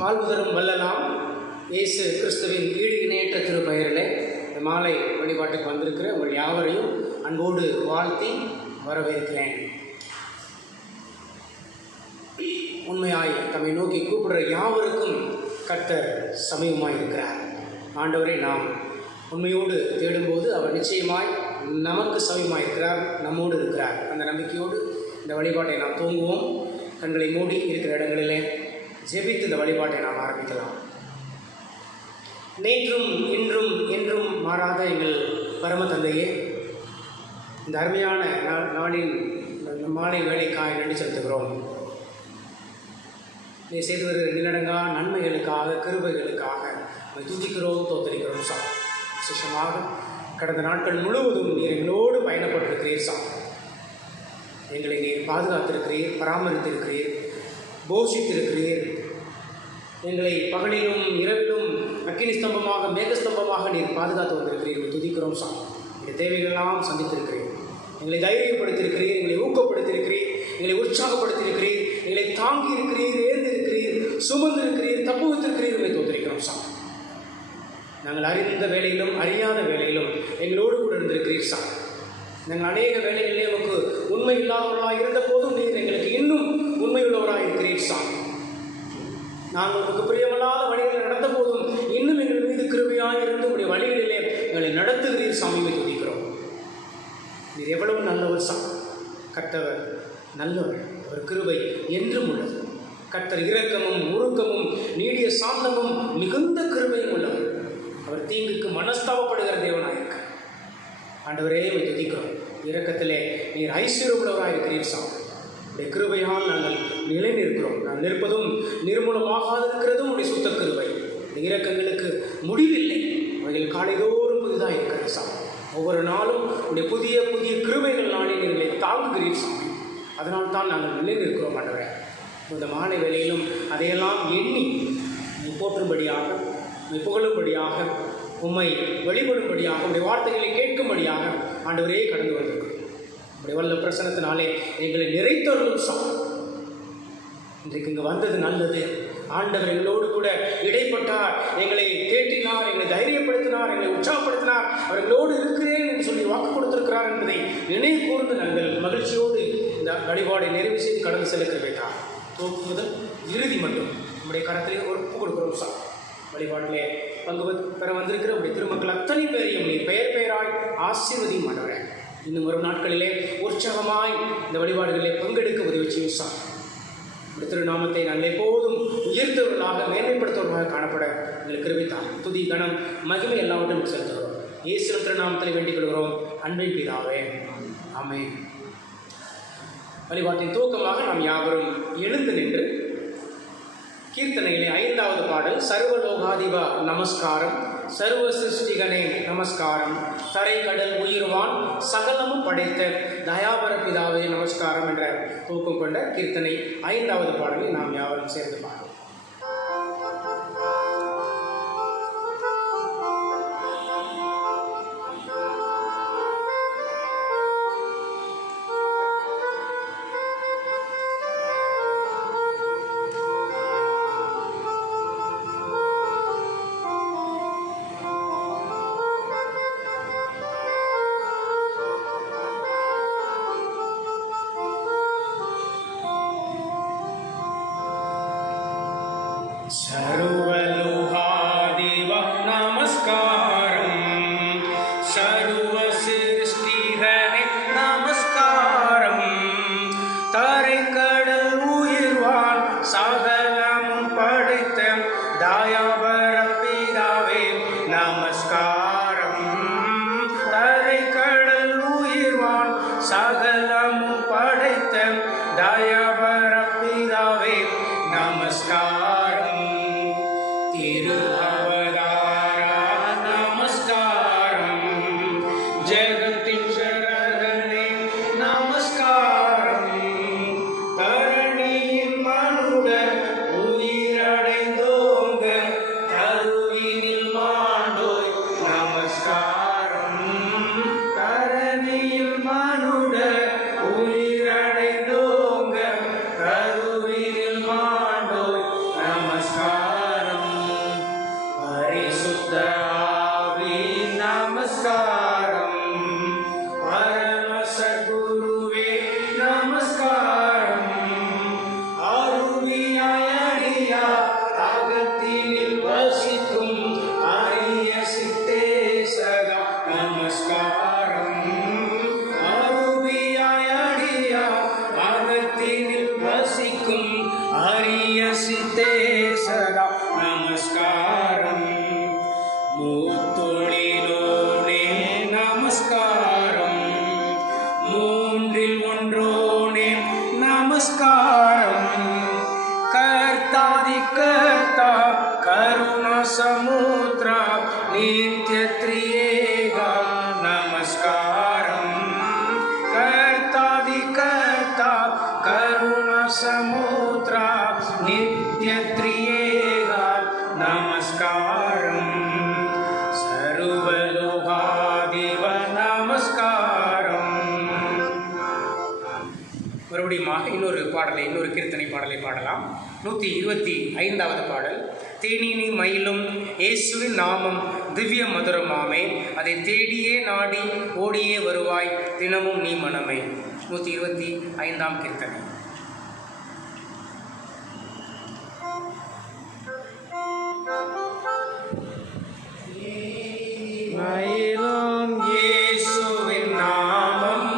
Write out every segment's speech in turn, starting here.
வாழ்வுதரும் வல்லலாம் இயேசு கிறிஸ்துவின் ஈடு இணையற்ற திருப்பெயரிலே இந்த மாலை வழிபாட்டுக்கு வந்திருக்கிற உங்கள் யாவரையும் அன்போடு வாழ்த்தி வரவேற்கிறேன். உண்மையாய் தம்மை நோக்கி கூப்பிடுற யாவருக்கும் கர்த்தர் சமீபமாய் இருக்கிறார். ஆண்டவரை நாம் உண்மையோடு தேடும்போது அவர் நிச்சயமாய் நமக்கு சமீபமாய் இருக்கிறார், நம்மோடு இருக்கிறார். அந்த நம்பிக்கையோடு இந்த வழிபாட்டை நாம் துவங்குவோம். கண்களை மூடி இருக்கிற இடங்களிலே ஜெபித்து இந்த வழிபாட்டை நாம் ஆரம்பிக்கலாம். நேற்றும் இன்றும் என்றும் மாறாத எங்கள் பரம தந்தையே, இந்த அருமையான நாளின் மாலை வேலைக்காய் நன்றி செலுத்துகிறோம். நீ செய்து வருகிற நிலடங்கா நன்மைகளுக்காக கிருபைகளுக்காக துதிக்கிறோம், தோத்தரிக்கிறோம் சார். விசேஷமாக கடந்த நாட்கள் முழுவதும் நீர் எங்களோடு பயணப்பட்டிருக்கிறீர் சார். எங்களை நீர் பாதுகாத்திருக்கிறீர், பராமரித்திருக்கிறீர், போஷித்திருக்கிறீர். எங்களை பகலிலும் இரவிலும் அக்கினி ஸ்தம்பமாக மேகஸ்தம்பமாக நீர் பாதுகாத்து வந்திருக்கிறீர்கள். துதிக்கிறோம் சார். எங்கள் தேவைகளெல்லாம் சந்தித்திருக்கிறீர். எங்களை தைரியப்படுத்தியிருக்கிறீர், எங்களை ஊக்கப்படுத்தியிருக்கிறீர், எங்களை உற்சாகப்படுத்தியிருக்கிறீர், எங்களை தாங்கி இருக்கிறீர், ஏந்திருக்கிறீர், சுமந்திருக்கிறீர், தப்புவித்திருக்கிறீர். எங்களை தோற்றிருக்கிறோம் சார். நாங்கள் அறிந்த வேலையிலும் அறியாத வேலையிலும் எங்களோடு கூட இருந்திருக்கிறீர் சார். நாங்கள் அநேக வேலைகளிலே நமக்கு உண்மை இல்லாதவர்களாக இருந்த போதும் நீர் எங்களுக்கு இன்னும் உண்மையுள்ளவராக இருக்கிறீர் சார். நாங்கள் உங்களுக்கு பிரியமில்லாத வழிகளில் நடந்த போதும் இன்னும் எங்கள் மீது கிருபையாக இருந்து உடைய வழிகளிலே எங்களை நடத்துகிறீர் சாமியை துதிக்கிறோம். நீர் எவ்வளவு நல்லவர் சார். கர்த்தர் நல்லவர், அவர் கிருபை என்றும் உள்ளது. கர்த்தர் இரக்கமும் உருக்கமும் நீடிய சாந்தமும் மிகுந்த கிருபையும் உள்ளவர். அவர் தீங்குக்கு மனஸ்தாபப்படுகிற தேவனாக இருக்க ஆண்டவரே துதிக்கிறோம். இரக்கத்திலே நீர் ஐஸ்வர்யமுள்ளவராக இருக்கிறீர் சாமி. உடைய கிருபையால் நாங்கள் நிலை நிற்கிறோம். நாங்கள் நிற்பதும் நிர்மூலமாக இருக்கிறதும் உடைய சுத்த கிருபை. இரக்கங்களுக்கு முடிவில்லை. அவைகள் காலைதோறும் புதிதாக இருக்கிறது சாமி. ஒவ்வொரு நாளும் உடைய புதிய புதிய கிருபைகள் நாளை நீங்களை தாங்குகிறீர் சாமி. அதனால் தான் நாங்கள் நிலை நிற்கிறோம் ஆண்டவரே. இந்த மாலை வேளையிலும் அதையெல்லாம் எண்ணி நீ போற்றும்படியாக, நீ புகழும்படியாக, உம்மை வழிபடும்படியாக, உடைய வார்த்தைகளை கேட்கும்படியாக ஆண்டவரே கடந்து வந்திருக்கிறோம். உடைய வல்ல பிரசனத்தினாலே எங்களை நிறைத்தொருளும் சார். இன்றைக்கு இங்கே வந்தது நல்லது. ஆண்டவர் எங்களோடு கூட இடைப்பட்டார், எங்களை தேற்றினார், எங்களை தைரியப்படுத்தினார், எங்களை உற்சாகப்படுத்தினார். அவர்களோடு இருக்கிறேன் என்று சொல்லி வாக்கு கொடுத்திருக்கிறார் என்பதை நினைவு கூர்ந்து நாங்கள் மகிழ்ச்சியோடு இந்த வழிபாடை நிறைவு செய்து கடந்து செலுத்த வைத்தார். முதல் இறுதி மட்டும் நம்முடைய கரத்திலே ஒப்பு கொடுக்கிறோம் சார். வழிபாட்டிலே பங்கு பெற வந்திருக்கிற உடைய திருமக்கள் அத்தனை பேரையும் நீ பெயர் பெயராய் ஆசீர்வதியும் ஆண்டவரே. இன்னும் வரும் நாட்களிலே உற்சாகமாய் இந்த வழிபாடுகளிலே பங்கெடுக்க உதவி செய்யும் சார். உடைய திருநாமத்தை நாங்கள் எப்போதும் உயர்த்தவர்களாக மேன்மைப்படுத்துவர்களாக காணப்பட எங்களுக்கு கிருபைத்தார். துதி கணம் மகிமை எல்லாவற்றையும் செலுத்துகிறோம். இயேசு திருநாமத்தில் வேண்டிக் கொள்கிறோம் அன்பின் பிதாவே, ஆமென். வழிபாட்டின் துவக்கமாக நாம் யாவரும் எழுந்து நின்று கீர்த்தனையிலே 5வது பாடல் சர்வலோகாதிபா நமஸ்காரம், சர்வ சிருஷ்டிகனே நமஸ்காரம், தரை கடல் உயிர்வான் சகலமும் படைத்த தயாபர பிதாவே நமஸ்காரம் என்ற தூக்கம் கொண்ட கீர்த்தனை 5வது பாடலை நாம் யாவரும் சேர்ந்து பாடுவோம். सर्वलोहादिवा नमस्कारं, सर्वसिருஷ்டிகனே நமஸ்காரம், தரைக்கடல் உயிர்வான் சகலமும் படைத்த தயாபர பிதாவே நமஸ்காரம், தரைக்கடல் உயிர்வான் சகலமும் படைத்த தயாபர பிதாவே நமஸ்காரம், திரு அவதாரா நமஸ்காரம், ஜெகத்தின் சரகனே நமஸ்காரம், தரணியின் மனுடர் உயிரடைந்தோங்க கருவினில் மாண்டோய் நமஸ்காரம், தரணியில் மனுடர் உயிரடைந்தோங்க கருவினில் மாண்டோய் நமஸ்காரம். समुद्र नित्य त्रिएका नमस्कारम कर्तादिकर्ता करुणा समुद्र नित्य त्रिएका नमस्कारम सर्वलोकाधिप நமஸ்காரம். மறுபடியும் இன்னொரு கீர்த்தனை பாடலை பாடலாம். 125வது பாடல். தேனினி மயிலும் இயேசுவின் நாமம் திவ்ய மதுரமாமே, அதை தேடியே நாடி ஓடியே வருவாய் தினமும் நீ மனமே. 125ஆம் கீர்த்தனை. மயிலும் இயேசுவின் நாமம்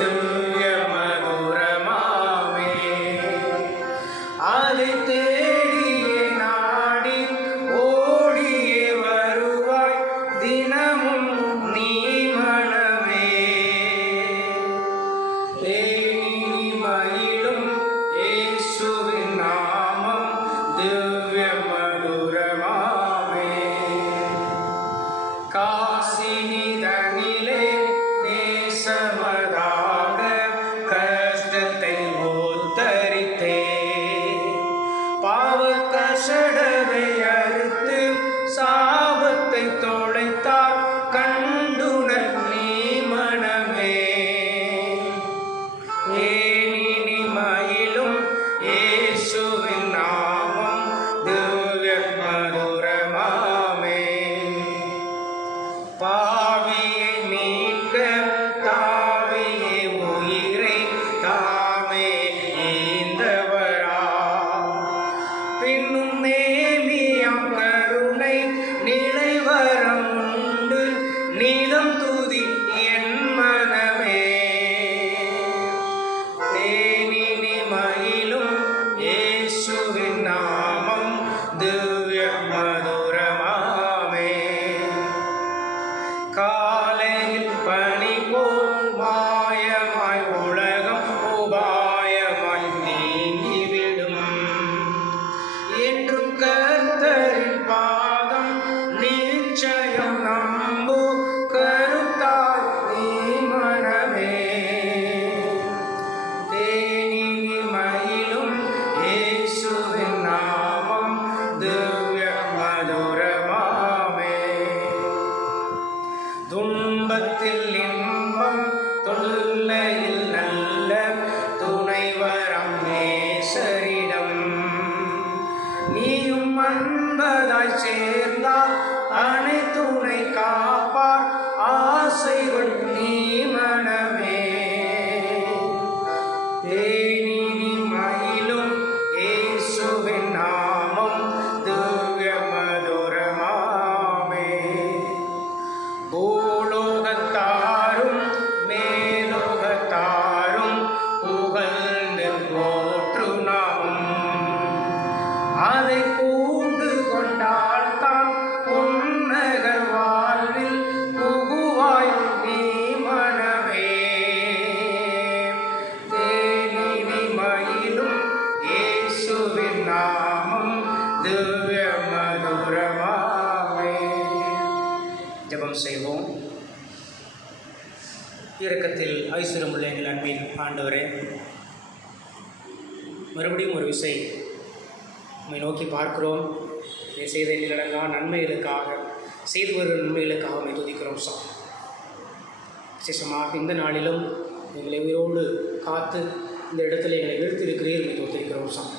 திவ்ய மதுரமாமே, அதை தேடியே நாடி ஓடியே வருவாய் தினமும் நீ மனமே. தேனினி மயிலும் இயேசுவின் நாமம் திவ்ய மதுரமாமே, காசினிதனிலே நேசமதாக கஷ்டத்தை உத்தரித்தே, பாவ கஷடரை அறுத்து சாபத்தை தொலைத்தார் கண்டுணர் நீ மனமே. ஏனினி மயிலும் இயேசுவின் நாமம் திவ்ய மதுரமாமே, பாவியை மீட்க தாவியே உயிரை தாமே ஈந்தவரா, பின்னும் நேமியம் கருணை நிலைவரம் உண்டு நீதம் துதி என் மனமே. தேனினி மயிலும் இயேசுவின் நாமம் திவ்ய மதுரமாமே, காலையில் பனி போல் மாயமாய் உலகம் உபாயமாய் நீங்கிவிடும், என்றும் கர்த்தரின் பாதம் நிச்சயம் நம்பு கருத்தாய் நீ மனமே. தேனினி மயிலும் இயேசுவின் நாமம் திவ்ய மதுரமாமே, துன்பத்தில் இன்பம் தொல்லையில் நல்ல துணைவரம் நேசரிடம், நீயும் அன்பதாய் சேர்ந்தால் அனைத்துணை காப்பார் ஆசைகள் நீ மனமே. தேனினி மயிலும் இயேசுவின் நாமம் திவ்ய மதுரமாமே, பூலோகத்தாரும் மேலோகத்தாரும் புகழ்ந்து போற்று நாமம், அதை பூண்டு கொண்டால் தான் புன்னகர் வாழ்வில் புகுவாய் நீ மனமே. தேனினி மயிலும் இயேசுவின் நாமம் திவ்ய மதுரமாமே. ஜெபம் செய்வோம். இரக்கத்தில் ஐஸ்வர்யமுள்ள எங்கள் அன்பின் ஆண்டவரே, மறுபடியும் ஒரு விசை உம்மை நோக்கி பார்க்கிறோம். நீ செய்த எண்ணிலடங்கா நன்மைகளுக்காக, செய்து வரும் நன்மைகளுக்காக உம்மை துதிக்கிறோம் சார். விசேஷமாக இந்த நாளிலும் எங்களை உயிரோடு காத்து இந்த இடத்துல எங்களை நிறுத்தியிருக்கிறீர், உம்மை துதிக்கிறோம் சார்.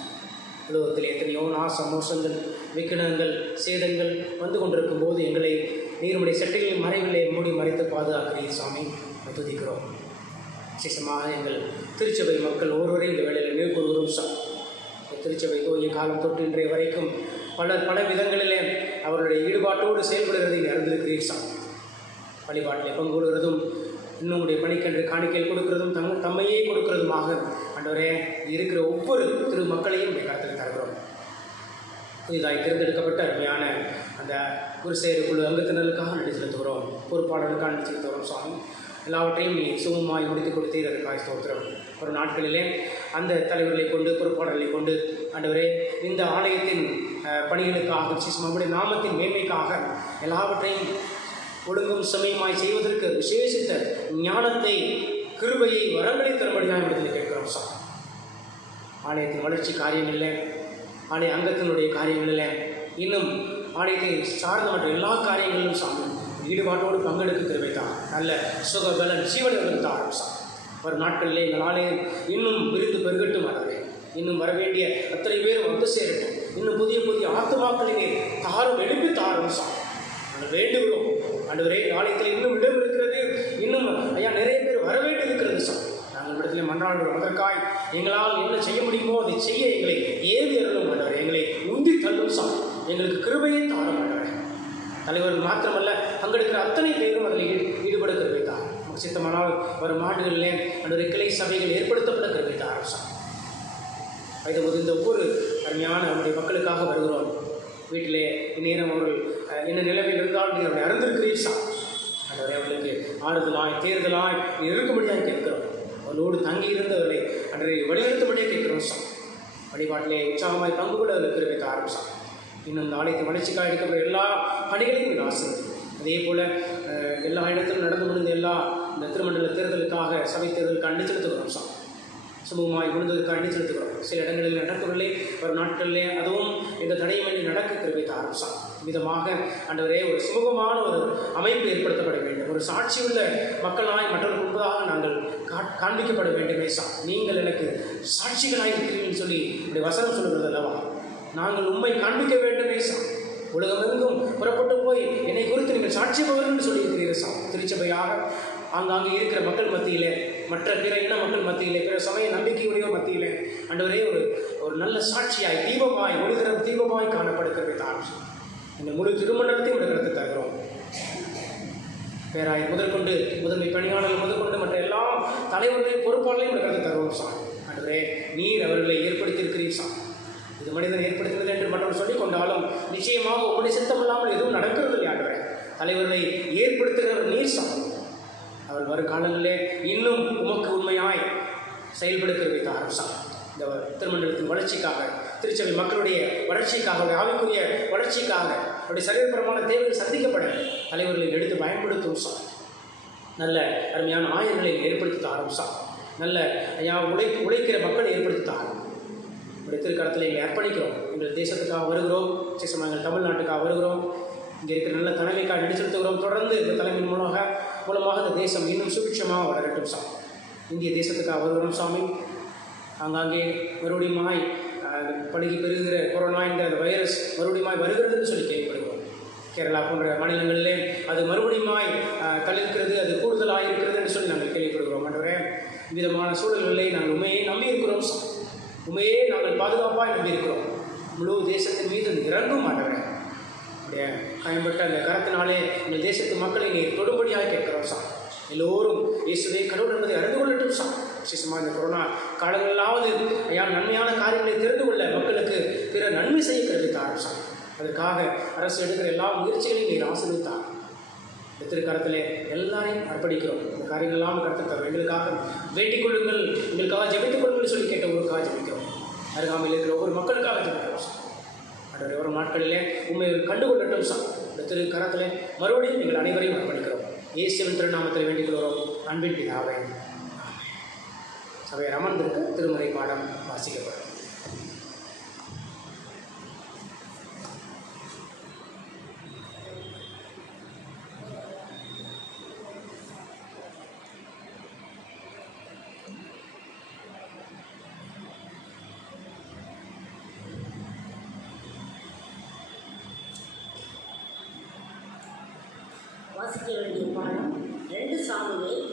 உலகத்தில் எத்தனையோ நாச மோசங்கள் விக்கினங்கள் சேதங்கள் வந்து கொண்டிருக்கும் போது எங்களை நீருடைய செட்டைகளின் மறைவிலே மூடி மறைத்து பாதுகாக்கிறீர் சாமி, துதிக்கிறோம். விசேஷமாக எங்கள் திருச்சபை மக்கள் ஒருவரை இந்த வேளையில் மேற்கொள்கிறோம் சார். திருச்சபை கோயில் காலம் தொட்டு இன்றைய வரைக்கும் பல விதங்களிலே அவர்களுடைய ஈடுபாட்டோடு செயல்படுகிறதை அறிந்திருக்கிறீர் சார். வழிபாட்டில் பங்கு கொள்கிறதும், இன்னுடைய பணிக்கென்று காணிக்கையில் கொடுக்கிறதும், தம்மையே கொடுக்கிறதுமாக ஆண்டவரே இருக்கிற ஒவ்வொரு திரு மக்களையும் கருத்தில் தருகிறோம். புதிதாய் தேர்ந்தெடுக்கப்பட்ட அருமையான அந்த குருசேர குழு அங்கத்தினருக்காக நன்றி செலுத்துகிறோம். பொறுப்பாளர்களுக்காக நன்றி செலுத்துகிறோம் சுவாமி. எல்லாவற்றையும் நீ சுகமாய் முடித்து கொடுத்தீர், அதற்காக ஸ்தோத்திரம். ஒரு நாட்களிலே அந்த தலைவர்களை கொண்டு பொறுப்பாளர்களை கொண்டு ஆண்டவரே இந்த ஆலயத்தின் பணிகளுக்காக நம்முடைய நாமத்தின் மேன்மைக்காக எல்லாவற்றையும் ஒழுங்கும் சமயமாய் செய்வதற்கு விசேஷித்த ஞானத்தை, கிருபையை, வரங்களை தரும்படியாக இடத்தில் கேட்கிறோம் சார். ஆலயத்தின் வளர்ச்சி காரியங்களில், ஆலய அங்கத்தினுடைய காரியங்களில், இன்னும் ஆலயத்தை சார்ந்த மற்ற எல்லா காரியங்களிலும் சாமி ஈடுபாட்டோடு பங்கெடுக்க கிருபை தான். நல்ல சுக பலன் ஜீவனை தாரும் சார். வரும் நாட்களில் எங்கள் ஆலயம் இன்னும் விருது பெருகட்டும். ஆண்டவரே, இன்னும் வரவேண்டிய அத்தனை பேர் வந்து சேரட்டும். இன்னும் புதிய புதிய ஆத்துமாக்களிலே தாரும் எழுப்பி தாரும் சார். நாங்கள் வேண்டுகிறோம் ஆண்டவரே. ஆலயத்தில் இன்னும் இடம் இருக்கிறது, இன்னும் ஐயா நிறைய பேர் வர வேண்டி இருக்கிறது சார். நாங்கள் இடத்துல மன்றாடுகிறோம். அதற்காய் எங்களால் என்ன செய்ய முடியுமோ அதை செய்ய எங்களை ஏவி அருளும் ஆண்டவரே. எங்களை உந்தி தள்ளும் சார். எங்களுக்கு கிருபையை தாரும் ஆண்டவரே. தலைவர்கள் மாத்திரமல்ல, பங்கெடுக்கிற அத்தனை பேரும் அதில் ஈடுபட கிருபை தான். சித்தமானால் வரும் ஆண்டுகளிலே ஆண்டவரே கிளை சபைகள் ஏற்படுத்தப்பட கிருபை தாரும் சார். இது இந்த ஒவ்வொரு அருமையான நம்முடைய மக்களுக்காக வருகிறோம். வீட்டிலே இந்நேரம் அவர்கள் என்ன நிலைமையில் இருந்தால் நீ அவரை அறிந்திருக்கிறீர் சார். ஆண்டவரே, அவர்களுக்கு ஆறுதலாய் தேர்தலாய் நீ இருக்கும்படியாக கேட்கிறோம். அவர்களோடு தங்கி இருந்தவர்களை அன்றைய வழிநடத்தும்படியாக கேட்கிறோம் சார். வழிபாட்டிலே உற்சாகமாய் பங்கு கொள்ள அவர்களுக்கு கிருபை தாரும் சார். இன்னும் இந்த ஆலயத்தை வளர்ச்சிக்காக எடுக்கிற எல்லா பணிகளையும் நீங்கள் ஆசிரியர். அதே போல் எல்லா இடத்திலும் நடந்து முடிந்த எல்லா இந்த திருமண்டல தேர்தலுக்காக சபை தேர்தலுக்கு அண்டி செலுத்துகிறோம் சார். சுமூகமாய் முடிந்ததுக்கு அண்டி செலுத்துகிறோம். சில இடங்களில் நடக்கவில்லை, ஒரு நாட்களிலே அதுவும் எங்கள் தடையின்றி நடக்க கிருபை தாரும் சார். விதமாக ஆண்டவரே ஒரு சுமூகமான ஒரு அமைப்பு ஏற்படுத்தப்பட வேண்டும். ஒரு சாட்சி உள்ள மக்களாய் மற்றவர்கள் முன்பதாக நாங்கள் காண்பிக்கப்பட வேண்டுமே சார். நீங்கள் எனக்கு சாட்சிகளாக இருக்கிறீர்கள் சொல்லி இப்படி வசனம் சொல்லுகிறது அல்லவா? நாங்கள் உண்மை காண்பிக்க வேண்டுமே சார். உலகமெங்கும் புறப்பட்டு போய் என்னை குறித்து நீங்கள் சாட்சி பகர்ன்னு சொல்லியிருக்கிறீர்கள் சார். திருச்சபையாக ஆங்காங்கே இருக்கிற மக்கள் மத்தியிலே, மற்ற பிற இன மக்கள் மத்தியிலே, பிற சமய நம்பிக்கையுடைய மத்தியிலே ஆண்டவரே ஒரு நல்ல சாட்சியாய், தீபமாய், ஒளிதர தீபமாய் காணப்படுகிறது தான். இந்த முழு திருமண்டலத்தையும் இடத்தை தருகிறோம். பேராயர் முதற்கொண்டு, முதன்மை பணியாளர்கள் முதற்கொண்டு மற்ற எல்லா தலைவர்களையும் பொறுப்பாளர்களையும் இடத்தை தருவோம் சார். ஆண்டவரே, நீர் அவர்களை ஏற்படுத்தியிருக்கிறீர் சார். இது மனிதன் ஏற்படுத்துகிறது என்று மற்றவர்கள் சொல்லிக் கொண்டாலும் நிச்சயமாக உங்களுடைய சித்தம் இல்லாமல் எதுவும் நடக்கிறது இல்லை. ஆண்டவரே, தலைவர்களை ஏற்படுத்துகிறவர் நீர் சார். அவர் வரும் காலங்களிலே இன்னும் உமக்கு உண்மையாய் செயல்படுகிறது தாரும் சார். இந்த திருமண்டலத்தின் வளர்ச்சிக்காக, திருச்சபை மக்களுடைய வளர்ச்சிக்காக, ஆவிக்குரிய வளர்ச்சிக்காக, அவருடைய சரீரபரமான தேவைகள் சந்திக்கப்பட தலைவர்களை எடுத்து பயன்படுத்தும் சார். நல்ல அருமையான ஆயர்களை ஏற்படுத்தி தாரும் சார். நல்ல உழைக்கிற மக்களை ஏற்படுத்தி தாரும். உடைய திருக்கரத்தில் எங்களை அர்ப்பணிக்கிறோம். எங்கள் தேசத்துக்காக வருகிறோம், விசேஷமாக எங்கள் தமிழ்நாட்டுக்காக வருகிறோம். இங்கே இருக்கிற நல்ல தலைமைக்காக நடி செலுத்துகிறோம். தொடர்ந்து இந்த தலைமையின் மூலமாக இந்த தேசம் இன்னும் சுபிட்சமாக வளரட்டும் சாமி. இந்திய தேசத்துக்காக வருகிறோம் சாமி. ஆங்காங்கே மறுபடியுமாய் பழகி பெறுகிற கொரோனா என்ற அந்த வைரஸ் மறுபடியுமாய் வருகிறதுன்னு சொல்லி கேள்விப்படுகிறோம். கேரளா போன்ற மாநிலங்களிலே அது மறுபடியுமாய் தளிர்க்கிறது, அது கூடுதலாக இருக்கிறது என்று சொல்லி நாங்கள் கேள்விப்படுகிறோம். ஆண்டவரே, விதமான சூழல்களை நாங்கள் உண்மையை நம்பி இருக்கிறோம் சார். உண்மையே நாங்கள் பாதுகாப்பாக நம்பியிருக்கிறோம். முழு தேசத்தின் மீது இறங்கும் ஆண்டவரே. அப்படியே பயன்பட்ட அந்த கரத்தினாலே எங்கள் தேசத்து மக்களை நீ தொடும்படியாக கேட்கிறோம் சார். எல்லோரும் இயேசுவே கடவுள் என்பதை அறிந்து கொள்ளட்டும் சார். விசேஷமாக இந்த கொரோனா காலங்களாவது ஐயா நன்மையான காரியங்களை தெரிந்து கொள்ள மக்களுக்கு பிற நன்மை செய்ய கருதித்தார் சார். அதற்காக அரசு எடுக்கிற எல்லா முயற்சிகளையும் நீர் ஆசீர்வதித்தார். இந்த திருக்கரத்திலே எல்லாரையும் அர்ப்பணிக்கிறோம். இந்த காரியங்கள்லாம் கருத்து எங்களுக்காக வேண்டிக் கொள்ளுங்கள், எங்களுக்காக ஜெபித்துக் கொள்ளுங்கள் சொல்லி கேட்ட ஒருக்காக ஜெபிக்கிறோம். அருகாமையில் இருக்கிற ஒவ்வொரு மக்களுக்காக ஜெபிக்கிறோம் சார். அடுத்த ஒரு நாட்களிலே உண்மை கண்டுகொள்ளட்டும் சார். இந்த திருக்கரத்திலே மறுபடியும் நீங்கள் அனைவரையும் அர்ப்பணிக்கிறோம். இயேசுவின் திருநாமத்தில் வேண்டிக் கொள்கிறோம். அன்பின் பிதாவே. சபையை அமர்ந்திருக்கு திருமறை பாடம் வாசிக்கப்படும். வாசிக்க வேண்டிய பாடம் 2 சாமுவேல்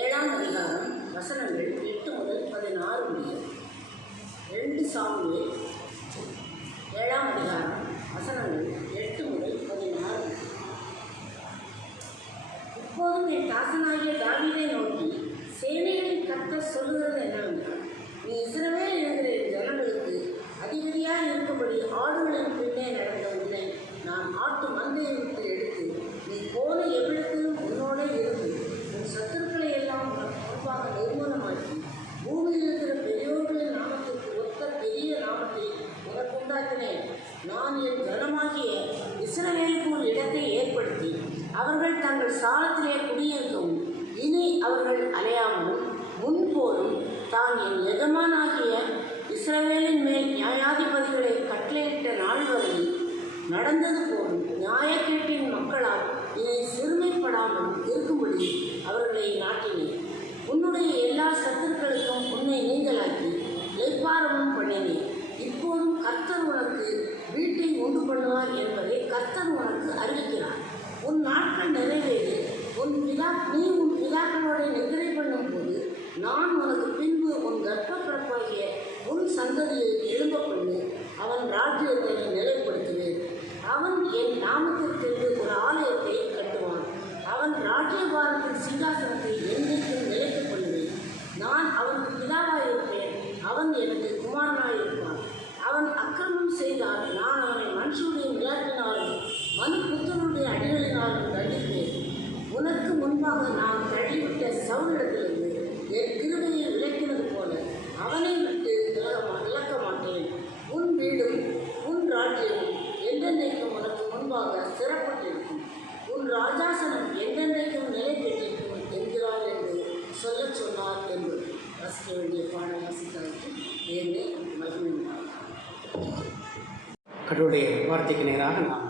7ஆம் அதிகாரம் வசனங்கள் 8 முதல் 16 முடிய. 2 சாமுவேல் 7ஆம் அதிகாரம் வசனங்கள் 8 முதல் 16. இப்போதும் என் தாசனாகிய தாவீதை நோக்கி சேனைகளின் கர்த்தர் சொல்லுகிறது என்னவென்றால், நீ இஸ்ரவேல் என்கிற ஜனங்களுக்கு அதிபதியாக இருக்கும்படி ஆடுகளின் பின்னே நடந்த உன்னை நான் ஆட்டு மந்தையை விட்டு எடுத்து நீ போன எவ்வளத்திலும் உன்னோட இருந்து உன் சத்துருக்களை எல்லாம் முன்பாக நிர்மூலமாக்கி பூமியில் இருக்கிற பெரியோர்களின் நாமத்திற்கு ஒத்த பெரிய நாமத்தை உனக்குண்டாக்கினேன். நான் ஜனமாகிய இஸ்ரவேலுக்கு ஒரு இடத்தை ஏற்படுத்தி அவர்கள் தங்கள் ஸ்தானத்திலே குடியிருக்கவும் இனி அவர்கள் அலையாமலும் முன்போலும் தான் என் எஜமானாகிய இஸ்ரவேலின் மேல் நியாயாதிபதிகளை கட்டளையிட்ட நாள் வரையில் நடந்தது போலும் நியாயக்கேட்டின் மக்களால் இதை சிறுமைப்படாமல் இருக்கும்படி அவர்களை நாட்டினேன். உன்னுடைய எல்லா சத்துருக்களுக்கும் உன்னை நீங்களாக்கி இளைப்பாறவும் பண்ணினேன். இப்போதும் கர்த்தர் உனக்கு வீட்டை உண்டு பண்ணுவார் என்பதை கர்த்தர் உனக்கு அறிவிக்கிறார். உன் நாட்கள் நிறைவேறி நீ உன் பிதாக்களோட நித்திரை பண்ணும் போது நான் உனக்கு பின்பு உன் கர்ப்ப பிறப்பாகிய உன் சந்ததியை எழும்ப பண்ணி அவன் ராஜ்யத்தை நிலைப்படுத்துவேன். அவன் என் நாமத்திற்கு ஒரு ஆலயத்தை கட்டுவான். அவன் ராஜ்யபாரத்தின் சிங்காசனத்தை என்றைக்கும் நிலைத்துக் கொள்வேன். நான் அவனுக்கு பிதாவாயிருப்பேன், அவன் எனக்கு குமாரனாயிருப்பான். அவன் அக்கிரமம் செய்தால் நான் அவனை மனுஷனுடைய விளையாட்டினாலும் மனுபுத்தனுடைய அடிகளினாலும் தண்டிப்பேன். உனக்கு முன்பாக நான் தள்ளிவிட்ட சவுலிடத்திலிருந்து என் கிருபையை விளக்கினது போல அவனை விட்டு விலக்க மாட்டேன். உன் வீடும் உன் ராஜ்யமும் என்றென்றைக்கும் உனக்கு முன்பாக சிறப்பட்டிருக்கும். உன் ராஜாசனம் என்றென்றைக்கும் நிலை பெற்றிருக்கும் என்கிறார் என்று சொல்லச் சொன்னார் என்று வாசிக்க வேண்டிய பாடம் வாசித்தாருக்கு என்னை மகிழ்ந்தார். கடவுளுடைய வார்த்தைக்கு நேராக நாம்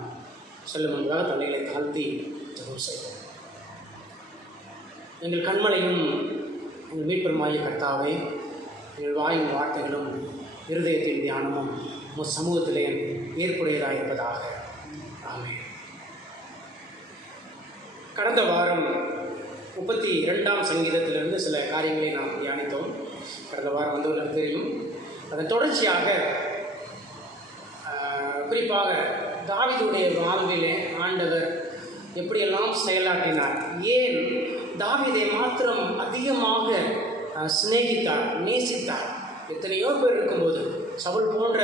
சொல்லும் முன்பாக தலைகளை தாழ்த்தி ஜெபம் செய்வோம். எங்கள் கண்மலையும் எங்கள் மீட்பெருமாகிய கர்த்தாவே, எங்கள் வாயின் வார்த்தைகளும் இருதயத்தின் தியானமும் உங்கள் சமூகத்திலே ஏற்புடையதாக இருப்பதாக. ஆமென். கடந்த வாரம் 32ஆம் சங்கீதத்திலிருந்து சில காரியங்களை நாம் தியானித்தோம். கடந்த வாரம் வந்தவர்களுக்கு தெரியும். அதன் தொடர்ச்சியாக குறிப்பாக தாவீதுடைய வாழ்விலே ஆண்டவர் எப்படியெல்லாம் செயலாற்றினார், ஏன் தாவீதை மாத்திரம் அதிகமாக சிநேகித்தார், நேசித்தார். எத்தனையோ பேர் இருக்கும்போது, சவுல் போன்ற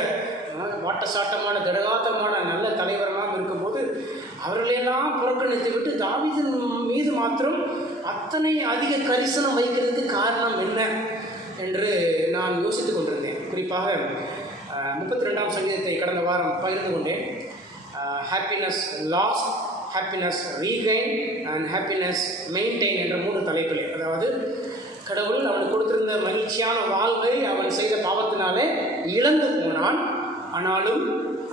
வாட்டசாட்டமான திடகாத்தமான நல்ல தலைவரெல்லாம் இருக்கும்போது அவர்களெல்லாம் புறக்கணித்து விட்டு தாவீதின் மீது மாத்திரம் அத்தனை அதிக கரிசனம் வைக்கிறதுக்கு காரணம் என்ன என்று நான் யோசித்து கொண்டிருந்தேன். குறிப்பாக 32ஆம் சங்கீதத்தை கடந்த வாரம் பகிர்ந்து கொண்டேன். Happiness last, happiness regain and happiness maintain என்ற 3 தலைப்பில், அதாவது கடவுள் அவனுக்கு கொடுத்திருந்த மகிழ்ச்சியான வாழ்வை அவன் செய்த பாவத்தினாலே இழந்து போனான். ஆனாலும்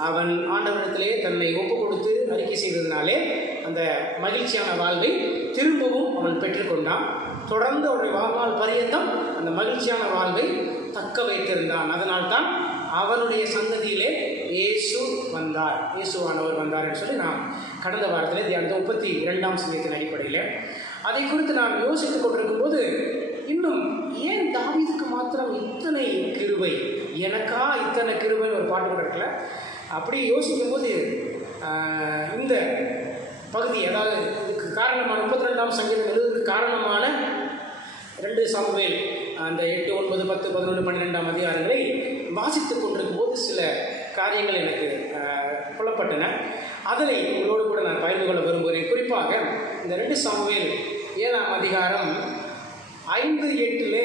அவன் ஆண்டவரிடத்திலே தன்னை ஒப்பு கொடுத்து அறிக்கை செய்ததினாலே அந்த மகிழ்ச்சியான வாழ்வை திரும்பவும் அவன் பெற்றுக்கொண்டான். தொடர்ந்து அவருடைய வாழ்நாள் பரியந்தம் அந்த மகிழ்ச்சியான வாழ்வை தக்க வைத்திருந்தான். அதனால்தான் அவனுடைய சந்ததியிலே இயேசு வந்தார், இயேசுவானவர் வந்தார் என்று சொல்லி நாம் கடந்த வாரத்தில் தியானித்த 32ஆம் சங்கீதத்தின் அடிப்படையில் அதை குறித்து நான் யோசித்துக் கொண்டிருக்கும் போது, இன்னும் ஏன் தாவீதுக்கு மாத்திரம் இத்தனை கிருபை, எனக்கா இத்தனை கிருபைன்னு ஒரு பாட்டு கூட இருக்கல. அப்படி யோசிக்கும் போது இந்த பகுதி, அதாவது இதுக்கு காரணமான 32ஆம் சங்கீதம் எழுதுவதற்கு காரணமான 2 சாமுவேல் அந்த 8, 9, 10, 11, 12ஆம் அதிகாரங்களை வாசித்துக் கொண்டிருக்கும் போது சில காரியங்கள் எனக்கு புலப்பட்டன. அதனை உங்களோடு கூட நான் பகிர்ந்து கொள்ள விரும்புகிறேன். குறிப்பாக இந்த 2 சாமுவேல் 7ஆம் அதிகாரம் 5, 8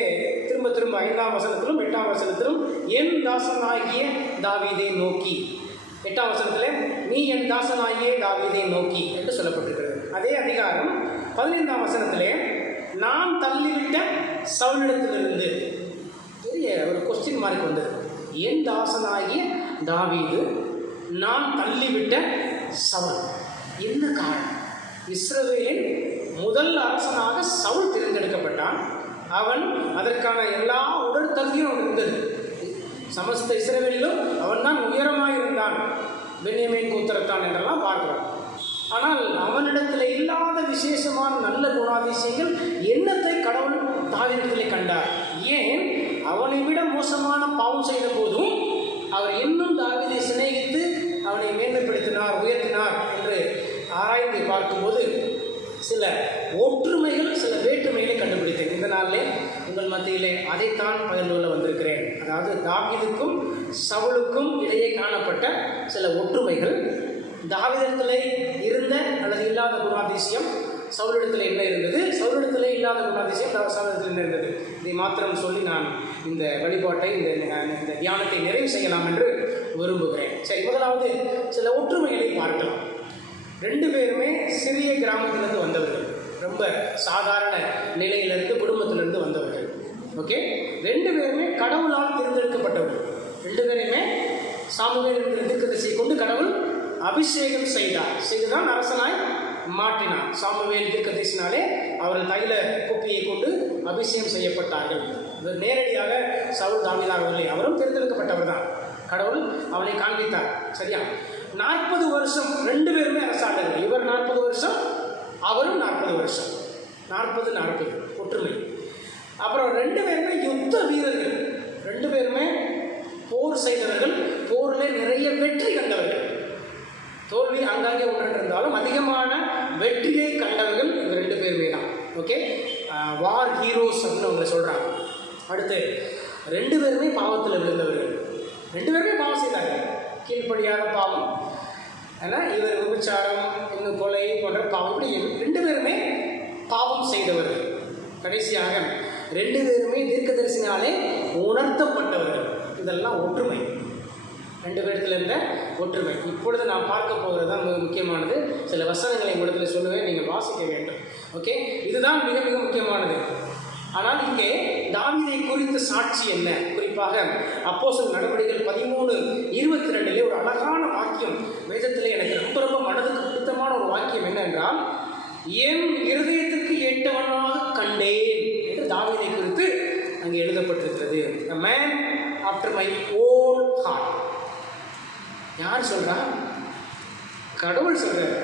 திரும்ப 5ஆம் வசனத்திலும் 8ஆம் வசனத்திலும் என் தாசனாகிய தாவீதை நோக்கி, 8ஆம் வசனத்தில் நீ என் தாசனாகிய தாவீதை நோக்கி என்று சொல்லப்பட்டிருக்கிறது. அதே அதிகாரம் 15ஆம் வசனத்திலே நான் தள்ளிவிட்ட சவுலிடத்திலிருந்து, பெரிய ஒரு கொஸ்டின் மார்க் வந்தது. என் தாசனாகிய தாவீது, நான் தள்ளிவிட்ட சவுல். என்ன காரணம்? இஸ்ரவேலின் முதல் அரசனாக சவுல் தேர்ந்தெடுக்கப்பட்டான். அவன் அதற்கான எல்லா உடற்தகுதியும் அவன் இருந்தது. சமஸ்த இஸ்ரவேலிலும் அவன் தான் உயரமாக இருந்தான், பென்யமீன் கோத்திரத்தான் என்றெல்லாம் பார்க்கிறோம். ஆனால் அவனிடத்தில் இல்லாத விசேஷமான நல்ல குணாதிசயங்கள் என்னத்தை கடவுள் தாவீதிலே கண்டார்? ஏன் அவனை விட மோசமான பாவம் செய்த போதும் அவர் இன்னும் தாவீதை சிநேகித்து அவனை மேன்மைப்படுத்தினார், உயர்த்தினார் என்று ஆராய்ந்து பார்க்கும்போது சில ஒற்றுமைகள், சில வேற்றுமைகளை கண்டுபிடித்தேன். இந்த நாளிலே உங்கள் மத்தியிலே அதைத்தான் பகிர்ந்து கொள்ள வந்திருக்கிறேன். அதாவது தாவீதுக்கும் சவுலுக்கும் இடையே காணப்பட்ட சில ஒற்றுமைகள், தாவீதிலே இருந்த அல்லது இல்லாத குணாதிசயம் சவுலிடத்தில் என்ன இருந்தது, சவுலிடத்தில் இல்லாத குணாதிசயம் சவுலிடத்தில் என்ன இருந்தது, இதை மாத்திரம் சொல்லி நான் இந்த வழிபாட்டை, இந்த தியானத்தை நிறைவு செய்யலாம் என்று விரும்புகிறேன். சரி, முதலாவது சில ஒற்றுமைகளை பார்க்கலாம். ரெண்டு பேருமே சிறிய கிராமத்திலிருந்து வந்தவர்கள், ரொம்ப சாதாரண நிலையிலிருந்து குடும்பத்திலிருந்து வந்தவர்கள். ஓகே, ரெண்டு பேருமே கடவுளால் தேர்ந்தெடுக்கப்பட்டவர்கள். ரெண்டு பேருமே சாமுவேல் என்கிற தீர்க்கதரிசியை கொண்டு கடவுள் அபிஷேகம் செய்துதான் அரசனாய் மாற்றினார். சாமுவேல் தீர்க்கதரிசினாலே அவர்கள் தைல குப்பியை கொண்டு அபிஷேகம் செய்யப்பட்டார்கள். நேரடியாக சவுல் தாவீது அவரும் தேர்ந்தெடுக்கப்பட்டவர் தான். கடவுள் அவனை காண்பித்தார். சரியா? 40 வருஷம் ரெண்டு பேருமே அரசாண்டர்கள். இவர் 40 வருஷம், அவரும் 40 வருஷம். 40 ஒற்றுமை. அப்புறம் ரெண்டு பேருமே யுத்த வீரர்கள், ரெண்டு பேருமே போர் செய்தவர்கள், போரில் நிறைய வெற்றி கண்டவர்கள். தோல்வி ஆங்காங்கே ஒன்று இருந்தாலும் அதிகமான வெற்றியை கண்டவர்கள் இந்த ரெண்டு பேருமே தான். ஓகே, வார் ஹீரோஸ் அப்படின்னு அவங்க சொல்கிறாங்க. அடுத்து ரெண்டு பேருமே பாவத்தில் விழுந்தவர்கள். ரெண்டு பேருமே பாவம் செய்தார்கள், கீழ்ப்படியாத பாவம். ஏன்னா இவர் விபச்சாரம், இன்னும் கொலை போன்ற பாவம், இப்படி ரெண்டு பேருமே பாவம் செய்தவர்கள். கடைசியாக ரெண்டு பேருமே தீர்க்கதரிசினாலே உணர்த்தப்பட்டவர்கள். இதெல்லாம் ஒற்றுமை, ரெண்டு பேரத்தில் இருந்த ஒற்றுமை. இப்பொழுது நான் பார்க்க போகிறது தான் மிக முக்கியமானது. சில வசனங்களை உங்களிடத்தில் சொல்லுவேன், நீங்கள் வாசிக்க வேண்டும். ஓகே, இதுதான் மிக மிக முக்கியமானது. ஆனால் இங்கே தாவீதை குறித்த சாட்சி என்ன? குறிப்பாக அப்போஸ்தலர் நடவடிக்கைகள் 13:22 ஒரு அழகான வாக்கியம் வேதத்திலே எனக்கு ரொம்ப ரொம்ப மனதுக்கு பிடித்தமான ஒரு வாக்கியம் என்ன என்றால், என் இருதயத்துக்கு ஏற்றவனாக கண்டேன் என்று தாவீதை குறித்து அங்கே எழுதப்பட்டிருக்கிறது. A man after my own heart. யார் சொல்றா? கடவுள் சொல்றார்.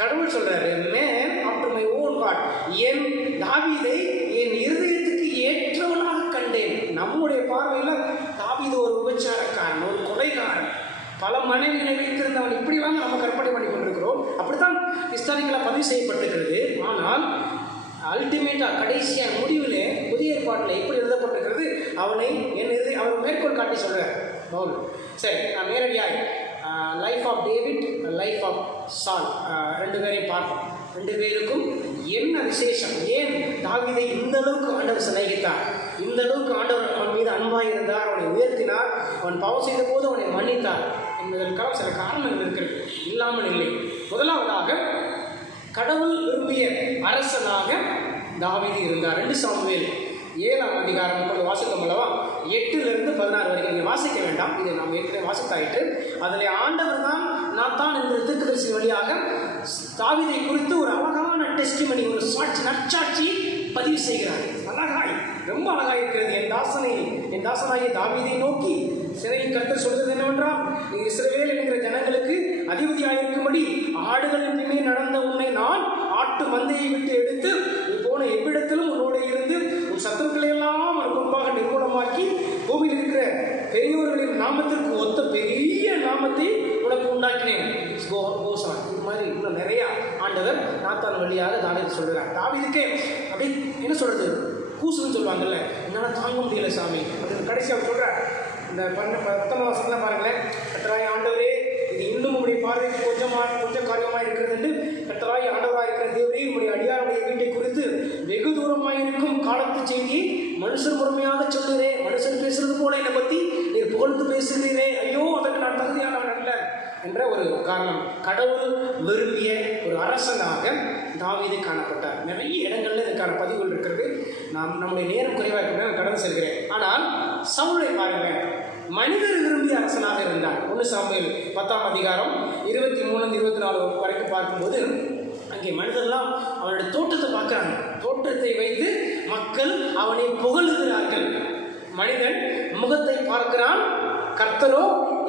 கடவுள் சொல்றாரு, man after my own heart, என் தாவீதை என் இருதயத்துக்கு ஏற்றவனாக கண்டேன். நம்முடைய பார்வையில் தாவீது ஒரு விபச்சாரக்காரன், ஒரு கொலைகாரன், பல மனைவிகளை வைத்திருந்தவன், இப்படிலாம் நம்ம கற்பனை பண்ணி கொண்டிருக்கிறோம். அப்படித்தான் ஹிஸ்டாரிக்கலாக பதிவு செய்யப்பட்டிருக்கிறது. ஆனால் அல்டிமேட்டாக கடைசியாக முடிவிலே புதிய ஏற்பாட்டில் எப்படி எழுதப்பட்டிருக்கிறது, அவனை அவர் மேற்கோள் காட்டி சொல்கிறார் பவுல். சரி, நான் நேரடியாக life of David, life of Saul ரெண்டு பேரையும் பார்ப்போம். ரெண்டு பேருக்கும் என்ன விசேஷம்? ஏன் தாவீதை இந்த அளவுக்கு ஆண்டவர் சிநேகித்தார், இந்த அளவுக்கு ஆண்டவர் அவன் மீது அன்பாக இருந்தார், அவனை உயர்த்தினார், அவன் பாவம் செய்த போது அவனை மன்னித்தார் என்பதற்காக சில காரணங்கள் இருக்கிறது, இல்லாமல் இல்லை. முதலாவதாக கடவுள் விரும்பிய அரசனாக தாவீது இருந்தார். 2 சாமுவேல் 7ஆம் அதிகாரம் இப்பொழுது வாசித்தோம் அல்லவா, 8 16 வரைக்கும் நீங்கள் வாசிக்க வேண்டாம், இதை நாம் ஏற்கனவே வாசித்தாயிட்டு. அதில் ஆண்டவர் தான் நாத்தான் என்ற தீர்க்கதரிசி வழியாக தாவீதை குறித்து ஒரு அழகான டெஸ்டிமனி, ஒரு சாட்சி, நற்சாட்சி பதிவு செய்கிறார். அழகாய், ரொம்ப அழகாக இருக்கிறது. என் தாசனாகிய தாவீதை நோக்கி சிறையின் கர்த்தர் சொல்கிறது என்னவென்றால், நீ இஸ்ரவேல் என்கிற ஜனங்களுக்கு அதிபதியாயிருக்கும்படி ஆடுகளின் பின்னே நடந்த உன்னை நான் ஆட்டு மந்தையை விட்டு எடுத்து நீ போன எவ்விடத்திலும் உன்னோட இருந்து உன் சத்துருக்களையெல்லாம் உன் முன்பாக நிர்மூலமாக்கி பூமியில் இருக்கிற பெரியோர்களின் நாமத்திற்கு ஒத்த பெரிய நாமத்தை உனக்கு உண்டாக்கினேன். இது மாதிரி இன்னும் நிறையா ஆண்டவர் நாத்தான் வழியாக தாவீது சொல்கிறார். தாவீதுக்கே அப்படி என்ன சொல்றது, கூசுன்னு சொல்லுவாங்கல்ல, என்னால் தாங்க முடியல சாமி அப்படின்னு கடைசி அவர் சொல்கிறார். இந்த 19 வருஷம்லாம் பாருங்களேன், கர்த்தராகிய ஆண்டவரே, இது இன்னும் உங்களுடைய பார்வைக்கு கொஞ்சம் காரியமாக இருக்கிறது என்று கர்த்தராகிய ஆண்டவராக இருக்கிற தேவரே, உங்களுடைய அடியாருடைய வீட்டை குறித்து வெகு தூரமாக இருக்கும் காலத்து செய்தி மனுஷன் முறைமையாக சொல்லுறேன், மனுஷன் பேசுறது போல என்னை பற்றி நீர் புகழ்ந்து பேசுகிறீரே, ஐயோ அதற்கு நான் தகுதியானவன் அல்ல என்ற ஒரு காரணம். கடவுள் விரும்பிய ஒரு அரசனாக தாவீது காணப்பட்டார். நிறைய இடங்களில் இதற்கான பதிவுகள் இருக்கிறது. நம்முடைய நேரம் குறைவாக இருக்கிறது, நான் கடந்து செல்கிறேன். ஆனால் சவுலை பாருங்கள், மனிதர் விரும்பிய அரசனாக இருந்தார். 1 சாமுவேல் 10ஆம் அதிகாரம் 23-24 வரைக்கும் பார்க்கும்போது அங்கே மனிதர்லாம் அவனுடைய தோற்றத்தை பார்க்குறாங்க. தோற்றத்தை வைத்து மக்கள் அவனை புகழுகிறார்கள். மனிதன் முகத்தை பார்க்கிறான், கர்த்தரோ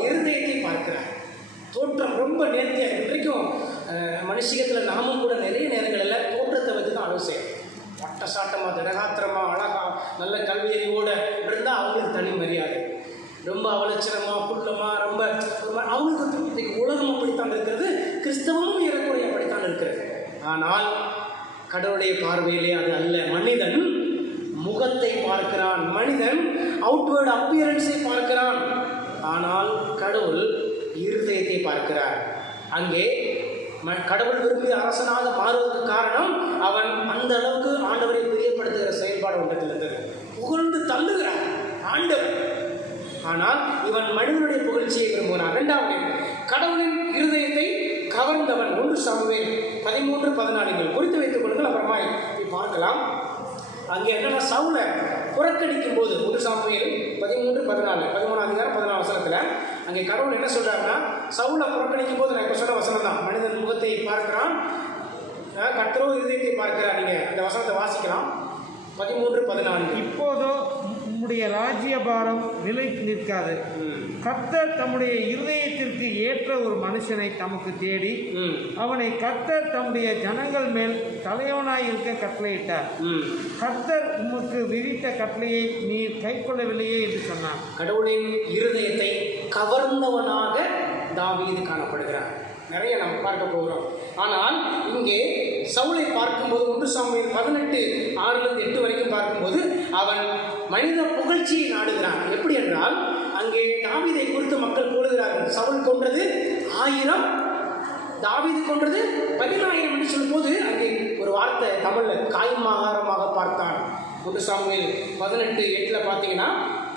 இருதயத்தை பார்க்கிறார். தோற்றம் ரொம்ப நேர்த்தியாக. இன்றைக்கும் மனுஷிகத்தில் நாமும் கூட நிறைய நேரங்களில் தோற்றத்தை வச்சு தான் அவசியம். பட்ட சாட்டமாக, திரகாத்திரமாக, அழகாக, நல்ல கல்வியறிவோடு இருந்தால் அவங்களுக்கு தனி மரியாதை. ரொம்ப அவலட்சணமாக, புள்ளமாக, ரொம்ப அவங்களுக்கு இன்றைக்கு உலகம் அப்படித்தான் இருக்கிறது, கிறிஸ்தவமும் ஏறக்குறைய அப்படித்தான் இருக்கிறது. ஆனால் கடவுளுடைய பார்வையிலே அது அல்ல. மனிதன் முகத்தை பார்க்கிறான், மனிதன் அவுட்வேர்டு அப்பியரன்ஸை பார்க்கிறான். ஆனால் கடவுள் இருதயத்தை பார்க்கிறார். அங்கே கடவுள் விரும்பிய அரசனாக மாறுவதற்கு காரணம் அவன் அந்த அளவுக்கு ஆண்டவரை பிரியப்படுத்துகிற செயல்பாடு ஒன்றத்தில் இருந்தது. புகழ்ந்து தள்ளுகிறார் ஆண்டவர். ஆனால் இவன் மனிதனுடைய புகழ்ச்சியை விரும்புகிறான். இரண்டாவது, கடவுளின் இருதயத்தை கவர்ந்தவன். 1 சாமுவேல் 13:14 குறித்து வைத்துக் கொள்ளுங்கள், அப்புறமா பார்க்கலாம். அங்கே என்னன்னா, சவுலை புறக்கணிக்கும் போது 1 சாமுவேல் 13:14 13 அங்கே கடவுள் என்ன சொல்றாருன்னா, சவுலை புறக்கணிக்கும் போது நான் இப்போ சொன்ன வசனம் தான், மனிதன் முகத்தை பார்க்கிறான், கர்த்தரோ இருதயத்தை பார்க்கிறார். நீங்க இந்த வசனத்தை வாசிக்கலாம். 13:14 இப்போதோ உம்முடைய ராஜ்யபாரம் நிலைத்து நிற்காது. கர்த்தர் தம்முடைய இருதயத்திற்கு ஏற்ற ஒரு மனுஷனை தமக்கு தேடி அவனை கர்த்தர் தம்முடைய ஜனங்கள் மேல் தலைவனாய் இருக்க கட்டளையிட்டார். கர்த்தர் உமக்கு விதித்த கட்டளையை நீர் கை கொள்ளவில்லையே என்று சொன்னார். கடவுளின் இருதயத்தை கவர்ந்தவனாக தாவீது காணப்படுகிறார். நிறைய நம்ம பார்க்க போகிறோம். ஆனால் இங்கே சவுலை பார்க்கும்போது 1 சாமுவேல் 18:6-8 வரைக்கும் பார்க்கும்போது அவன் மனித புகழ்ச்சியை நாடுகிறான். எப்படி என்றால், அங்கே தாவீதை குறித்து மக்கள் கூறுகிறார்கள், சவுல் கொன்றது 1000, தாவீது கொன்றது 10,000 என்று சொல்லும்போது அங்கே ஒரு வார்த்தை தமிழில் காய்மாகாரமாக பார்த்தான். 1 சாமுவேல் 18:8 பார்த்தீங்கன்னா,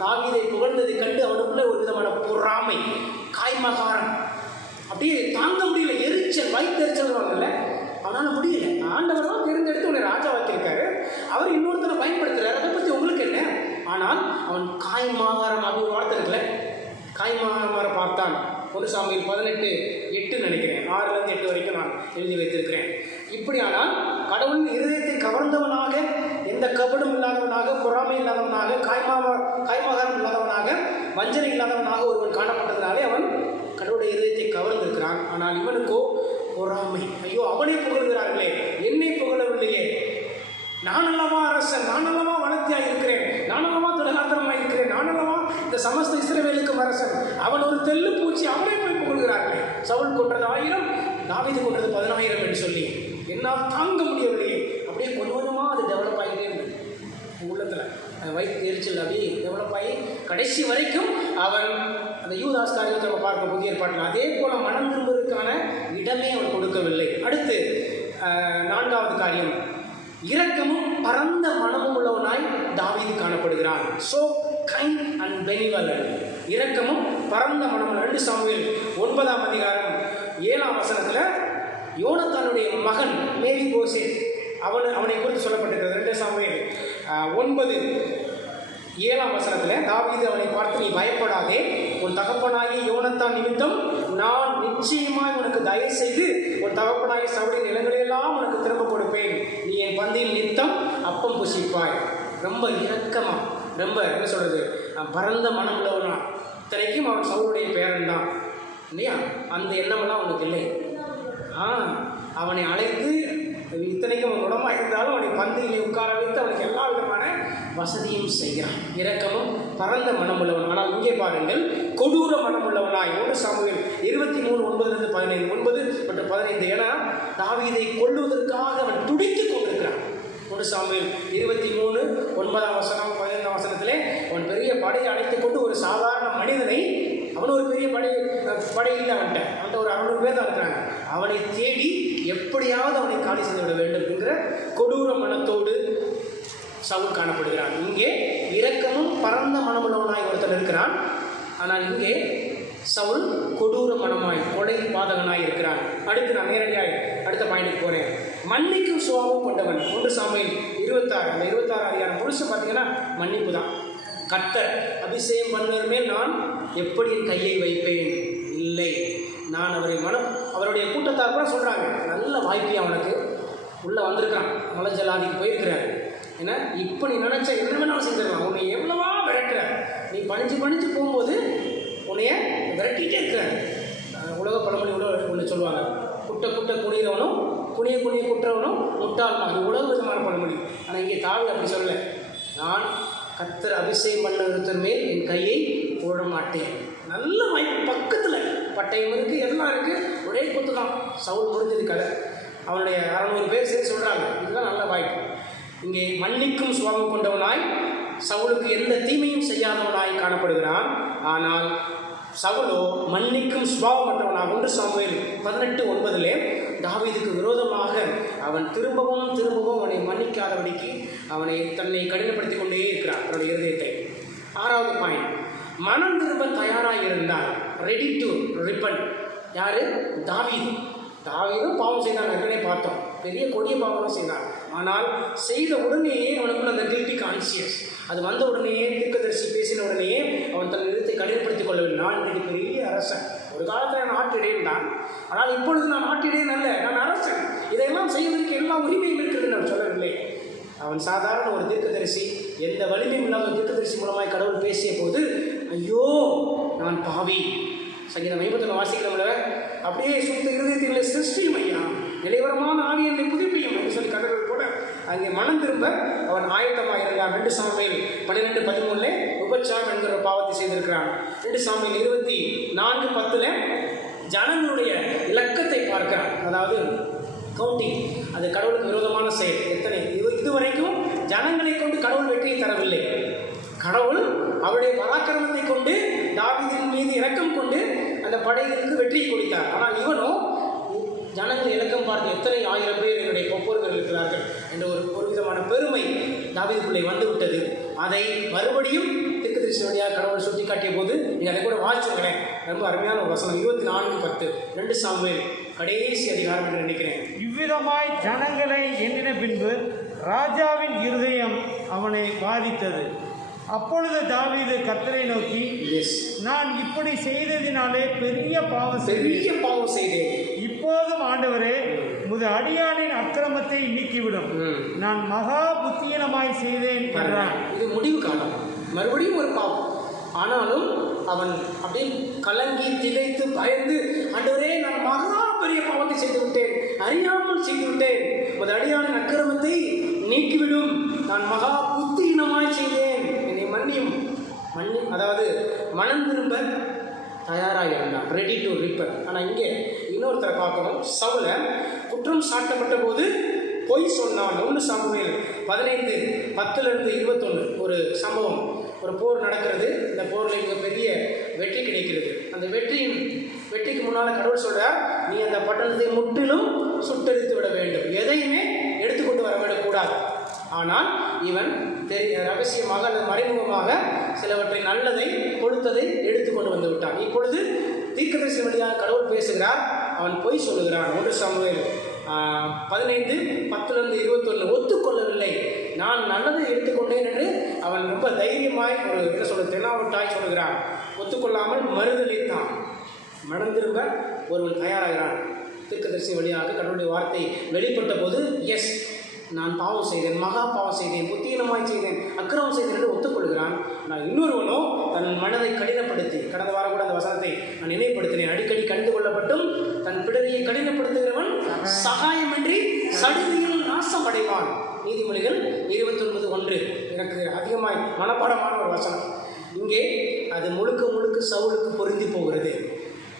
தாவீதை புகழ்ந்ததை கண்டு அவனுக்குள்ள ஒரு விதமான பொறாமை, காய்மகாரம், அப்படியே தாங்க முடியல, எரிச்சல், வயிற்றெரிச்சல் வாங்கல, அவனால் முடியல. ஆண்டவர் தான் தேர்ந்தெடுத்து உன்னை ராஜாவாக்கியிருக்காரு, அவர் இன்னொருத்தரை பயன்படுத்துறாரு, அதை பற்றி உங்களுக்கு என்ன? ஆனால் அவன் காய்மாகாரம் அப்படி வார்த்தை இருக்குல்ல, காய்மாகார பார்த்தான். 1 சாமுவேல் 18:8 நினைக்கிறேன், 6-8 வரைக்கும் நான் எழுதி வைத்திருக்கிறேன். இப்படியானால் கடவுளின் இருதயத்தை கவர்ந்தவனாக, எந்த கபடும் இல்லாதவனாக, பொறாமை இல்லாதவனாக, காய்மாகாரம் இல்லாதவனாக, வஞ்சனை இல்லாதவனாக ஒருவன் காணப்பட்டதுனாலே அவன் கடவுளுடைய இருதயத்தை கவர்ந்திருக்கிறான். ஆனால் இவனுக்கோ பொறாமை. ஐயோ, அவனை புகழ்கிறார்களே, என்னை புகழவில்லையே, நான் அல்லவா அரசன், நான் அல்லவா வளர்த்தியாக இருக்கிறேன், நான் அல்லவா திடகாத்திரமாக இருக்கிறேன், நான் அல்லவா இந்த சமஸ்த இஸ்ரவேலுக்கும் அரசன், அவன் ஒரு தெல்லு பூச்சி, அவனை போய் புகழ்கிறார்களே. சவுல் கொன்றது 1000, தாவீது கொன்றது 10,000 என்று சொல்லி என்னால் தாங்க முடியவில்லையே. அப்படியே கொஞ்சம் கொஞ்சமாக அது டெவலப் ஆகிட்டே இருந்தது உள்ளத்தில், வயிற்று எரிச்சல் அப்படியே டெவலப் ஆகி கடைசி வரைக்கும் அவன் அந்த யூதாஸ் காரியத்தை நம்ம பார்க்க புதிய ஏற்பாட்டில் அதே போல் மனம் திரும்புவதற்கான இடமே அவன் கொடுக்கவில்லை. அடுத்து 4வது காரியம், இரக்கமும் பரந்த மனமும் உள்ளவனாய் தாவீது காணப்படுகிறான். ஸோ கைண்ட் அண்ட் பெனிவலன்ட், இரக்கமும் பரந்த மனமும். 2 சாமுவேல் 9:7 யோனத்தானுடைய மகன் மேவிபோசேத், அவனை குறித்து சொல்லப்பட்டிருக்கிறது. 2 சாமுவேல் 9:7 தாவீது அவனை பார்த்து, நீ பயப்படாதே, உன் தகப்பனாகி யோனத்தான் நிமித்தம் நான் நிச்சயமாய் உனக்கு தயவு செய்து உன் தகப்பனாகி சவுலின் நிலங்களெல்லாம் உனக்கு திரும்ப கொடுப்பேன், நீ என் பந்தியில் நித்தம் அப்பம் புசிப்பாய். ரொம்ப இரக்கமா, ரொம்ப என்ன சொல்றது, பரந்த மனம் உள்ளவனா. இத்தனைக்கும் அவன் சவுளுடைய பேரன் தான் இல்லையா, அந்த எண்ணமெல்லாம் அவனுக்கு இல்லை. அவனை அழைத்து, இத்தனைக்கும் அவன் உடம்பா இருந்தாலும் அவனை பந்தியிலே உட்கார வைத்து அவனுக்கு எல்லா விதமான வசதியும் செய்கிறான். இரக்கமும் பரந்த மனமுள்ளவன். ஆனால் இங்கே பாருங்கள், கொடூர மனமுள்ளவனாய் 1 சாமுவேல் 23:9-15 9 மற்றும் 15. ஏன்னா தாவீதை கொல்லுவதற்காக அவன் துடித்துக் கொண்டிருக்கிறான். 1 சாமுவேல் 23:9-15 அவன் பெரிய படையை அழைத்துக் கொண்டு ஒரு சாதாரண மனிதனை, அவன் ஒரு பெரிய படையில் அவன்கிட்ட ஒரு 600 பேர் தான் இருக்கிறாங்க, அவனை தேடி எப்படியாவது அவனை காலி செய்து விட வேண்டும் என்கிற கொடூர மனத்தோடு சவுல் காணப்படுகிறான். இங்கே இரக்கமும் பரந்த மனமுள்ளவனாய் ஒருத்தன் இருக்கிறான். ஆனால் இங்கே சவுல் கொடூர மனமாய், கொலை பாதகனாய் இருக்கிறான். அடுத்து நான் நேரடியாக அடுத்த பாயிண்ட்டுக்கு போகிறேன். மன்னிக்கும் சுபாவம் கொண்டவன். 1 சாமுவேல் 26 அந்த 26 முழுசு பார்த்தீங்கன்னா மன்னிப்பு தான். கர்த்தர் அபிஷேகம் பண்ணுவர் மேல் நான் எப்படி என் கையை வைப்பேன்? இல்லை, நான் அவருடைய கூட்டத்தார் கூட சொல்கிறாங்க, நல்ல வாய்ப்பையும் அவனுக்கு உள்ளே வந்திருக்கான், மலஜலாதிக்கு போயிருக்கிறாரு. ஏன்னா இப்போ நீ நினச்ச என்ன வேணாலும் செஞ்சிடலாம், உன்னை எவ்வளவா விரட்டுற, நீ பணிஞ்சு போகும்போது உன்னைய விரட்டிகிட்டே இருக்கிறாரு. உலக பழமொழி ஒன்று சொல்லுவாங்க, குட்ட குனிகிறவனும் குனிய குற்றவனும் முட்டாள். அது உலக விதமான பழமொழி. ஆனால் இங்கே தாவி அப்படி சொல்லலை, நான் கர்த்தர் அபிஷேகம் பண்ண மேல் என் கையை போட மாட்டேன். நல்ல வாய்ப்பு, பக்கத்தில் பட்டயம் இருக்குது, எல்லாம் இருக்குது, ஒரே குத்து தான். சவுல் முடிஞ்சது கதை. அவனுடைய 600 பேர் சேர்த்து சொல்கிறாங்க, இதுதான் நல்ல வாய்ப்பு. இங்கே மன்னிக்கும் சுபாவம் கொண்டவனாய், சவுலுக்கு எந்த தீமையும் செய்யாதவனாய் காணப்படுகிறான். ஆனால் சவுலோ மன்னிக்கும் சுபாவமற்றவனாக 1 சாமுவேல் 18:9 தாவீதுக்கு விரோதமாக அவன் திரும்பவும் அவனை மன்னிக்காதபடிக்கு அவனை தன்னை கடினப்படுத்தி கொண்டே இருக்கிறான், அவனுடைய இருதயத்தை. 6வது பாயிண்ட், மனம் திரும்ப தயாராக இருந்தார். Ready to repent. யாரு? தாவீது. தாவீதும் பாவம் செய்தான், ஏற்கனவே பார்த்தோம். பெரிய கொடிய பாவம் செய்தான். ஆனால் செய்த உடனேயே அவனுக்குள்ள அந்த கில்ட்டி கான்சியஸ் அது வந்த உடனேயே, தீர்க்கதரிசி பேசின உடனேயே அவன் தன் நிறுத்தை கடினப்படுத்திக் கொள்ளவில்லை. நான் இன்றைக்கு பெரிய அரசன். ஒரு காலத்தில் நான் ஆட்டிடையன் தான், ஆனால் இப்பொழுது நான் ஆட்டிடையன் அல்ல, நான் அரசன். இதையெல்லாம் செய்வதற்கு எல்லா உரிமையும் இருக்கிறது நான் சொல்லவில்லை. அவன் சாதாரண ஒரு தீர்க்கதரிசி. எந்த வலிமையும் இல்லாத தீர்க்கதரிசி மூலமாய் கடவுள் பேசிய போது, ஐயோ நான் பாவி. சங்கீதம் 50 வாசிக்கிறவங்கள அப்படியே சுத்த இருதயத்திலே சிருஷ்டியும் ஐயா, நிலைவரமான ஆவி என்னை புதுப்பியும் என்று சொல்லி கடவுள் கூட அங்கே மனம் திரும்ப அவன் ஆயத்தமாக இருந்தான். 2 சாமுவேல் 12:13 உபச்சாரம் என்கிற பாவத்தை செய்திருக்கிறான். 2 சாமுவேல் 24:10 ஜனங்களுடைய இலக்கத்தை பார்க்கிறான். அதாவது கவுண்டிங், அது கடவுளுக்கு விரோதமான செயல். எத்தனை இதுவரைக்கும் ஜனங்களை கொண்டு கடவுள் வெற்றியை தரவில்லை. கடவுள் அவருடைய பராக்கிரமத்தை கொண்டு தாவீதின் மீது இரக்கம் கொண்டு அந்த படைகளுக்கு வெற்றியை கொடுத்தார். ஆனால் இவனோ ஜனங்கள் இலக்கம் பார்த்து எத்தனை 1000 பேர் என்னுடைய ஒப்போர்கள் இருக்கிறார்கள் என்ற ஒரு விதமான பெருமை தாவீதுக்குள்ளே வந்துவிட்டது. அதை மறுபடியும் தீர்க்கதரிசி வழியாக கடவுள் சுட்டி காட்டிய போது நீங்கள் அதை கூட வாசிச்சுங்களேன். ரொம்ப அருமையான ஒரு வசனம். 24:10 2 சாமுவேல் கடைசி அதிகாரம் என்று நினைக்கிறேன். இவ்விதமாய் ஜனங்களை எண்ணின பின்பு ராஜாவின் இருதயம் அவனை பாதித்தது. அப்பொழுது தாவீது கர்த்தரை நோக்கி, நான் இப்படி செய்ததினாலே பெரிய பாவம் செய்தேன். இப்போதும் ஆண்டவரே, உமது அடியானின் அக்கிரமத்தை நீக்கிவிடும். நான் மகா புத்தியீனமாய் செய்தேன் என்றான். இது முடிவு காலம், மறுபடியும் ஒரு பாவம். ஆனாலும் அவன் அப்படியே கலங்கி திகைத்து பயந்து, ஆண்டவரே நான் மகா பெரிய பாவத்தை செய்து விட்டேன், அறியாமல் செய்து விட்டேன், உமது அடியானின் அக்கிரமத்தை நீக்கிவிடும், நான் மகா புத்தியீனமாய் செய்தேன், என்னை மன்னியும். அதாவது மனம் திரும்ப தயாராக இருந்தான், ரெடி டு ரிப்பர். ஆனால் இங்கே இன்னொருத்தரை பார்க்கணும். சவுல குற்றம் சாட்டப்பட்ட போது பொய் சொன்னான். 1 சாமுவேல் 15:10-21 ஒரு சம்பவம். ஒரு போர் நடக்கிறது. இந்த போரில் மிகப்பெரிய வெற்றி கிடைக்கிறது. அந்த வெற்றிக்கு முன்னால் கடவுள் சொல்கிறார், நீ அந்த பட்டணத்தை முற்றிலும் சுட்டெரித்து விட வேண்டும், எதையுமே எடுத்துக்கொண்டு வரவிடக்கூடாது. ஆனால் இவன் ரகசியமாக அல்லது மறைமுகமாக சிலவற்றை நல்லதை கொடுத்ததை எடுத்துக்கொண்டு வந்து விட்டான். இப்பொழுது தீர்க்கதரிசி வழியாக கடவுள் பேசுகிறார், அவன் பொய் சொல்லுகிறான். 1 சாமுவேல் 15:10-21 ஒத்துக்கொள்ளவில்லை, நான் நல்லதை எடுத்துக்கொண்டேன் என்று அவன் ரொம்ப தைரியமாய் தெனாவட்டாய் சொல்லுகிறான். ஒத்துக்கொள்ளாமல் மறுதளித்தான். மனம் திரும்ப ஒருவன் தயாராகிறான். தீர்க்கதரிசி வழியாக கடவுளுடைய வார்த்தை வெளிப்பட்ட போது, எஸ் நான் பாவம் செய்தேன், மகா பாவம் செய்தேன், புத்தீனமாய் செய்தேன், அக்கிரமம் செய்தேன் என்று ஒத்துக்கொள்கிறான். நான் இன்னொருவனோ தன் மனதை கடினப்படுத்தி, கடந்த வாரம் கூட அந்த வசனத்தை நான் நினைவுபடுத்தினேன், அடிக்கடி கடிந்து கொள்ளப்பட்டும் தன் பிடரியை கடினப்படுத்துகிறவன் சகாயமின்றி சடுதியில் நாசம் அடைவான். நீதிமொழிகள் 29:1 எனக்கு அதிகமாய் மனப்பாடமான ஒரு வசனம். இங்கே அது முழுக்க சவுலுக்கு பொருந்தி போகிறது.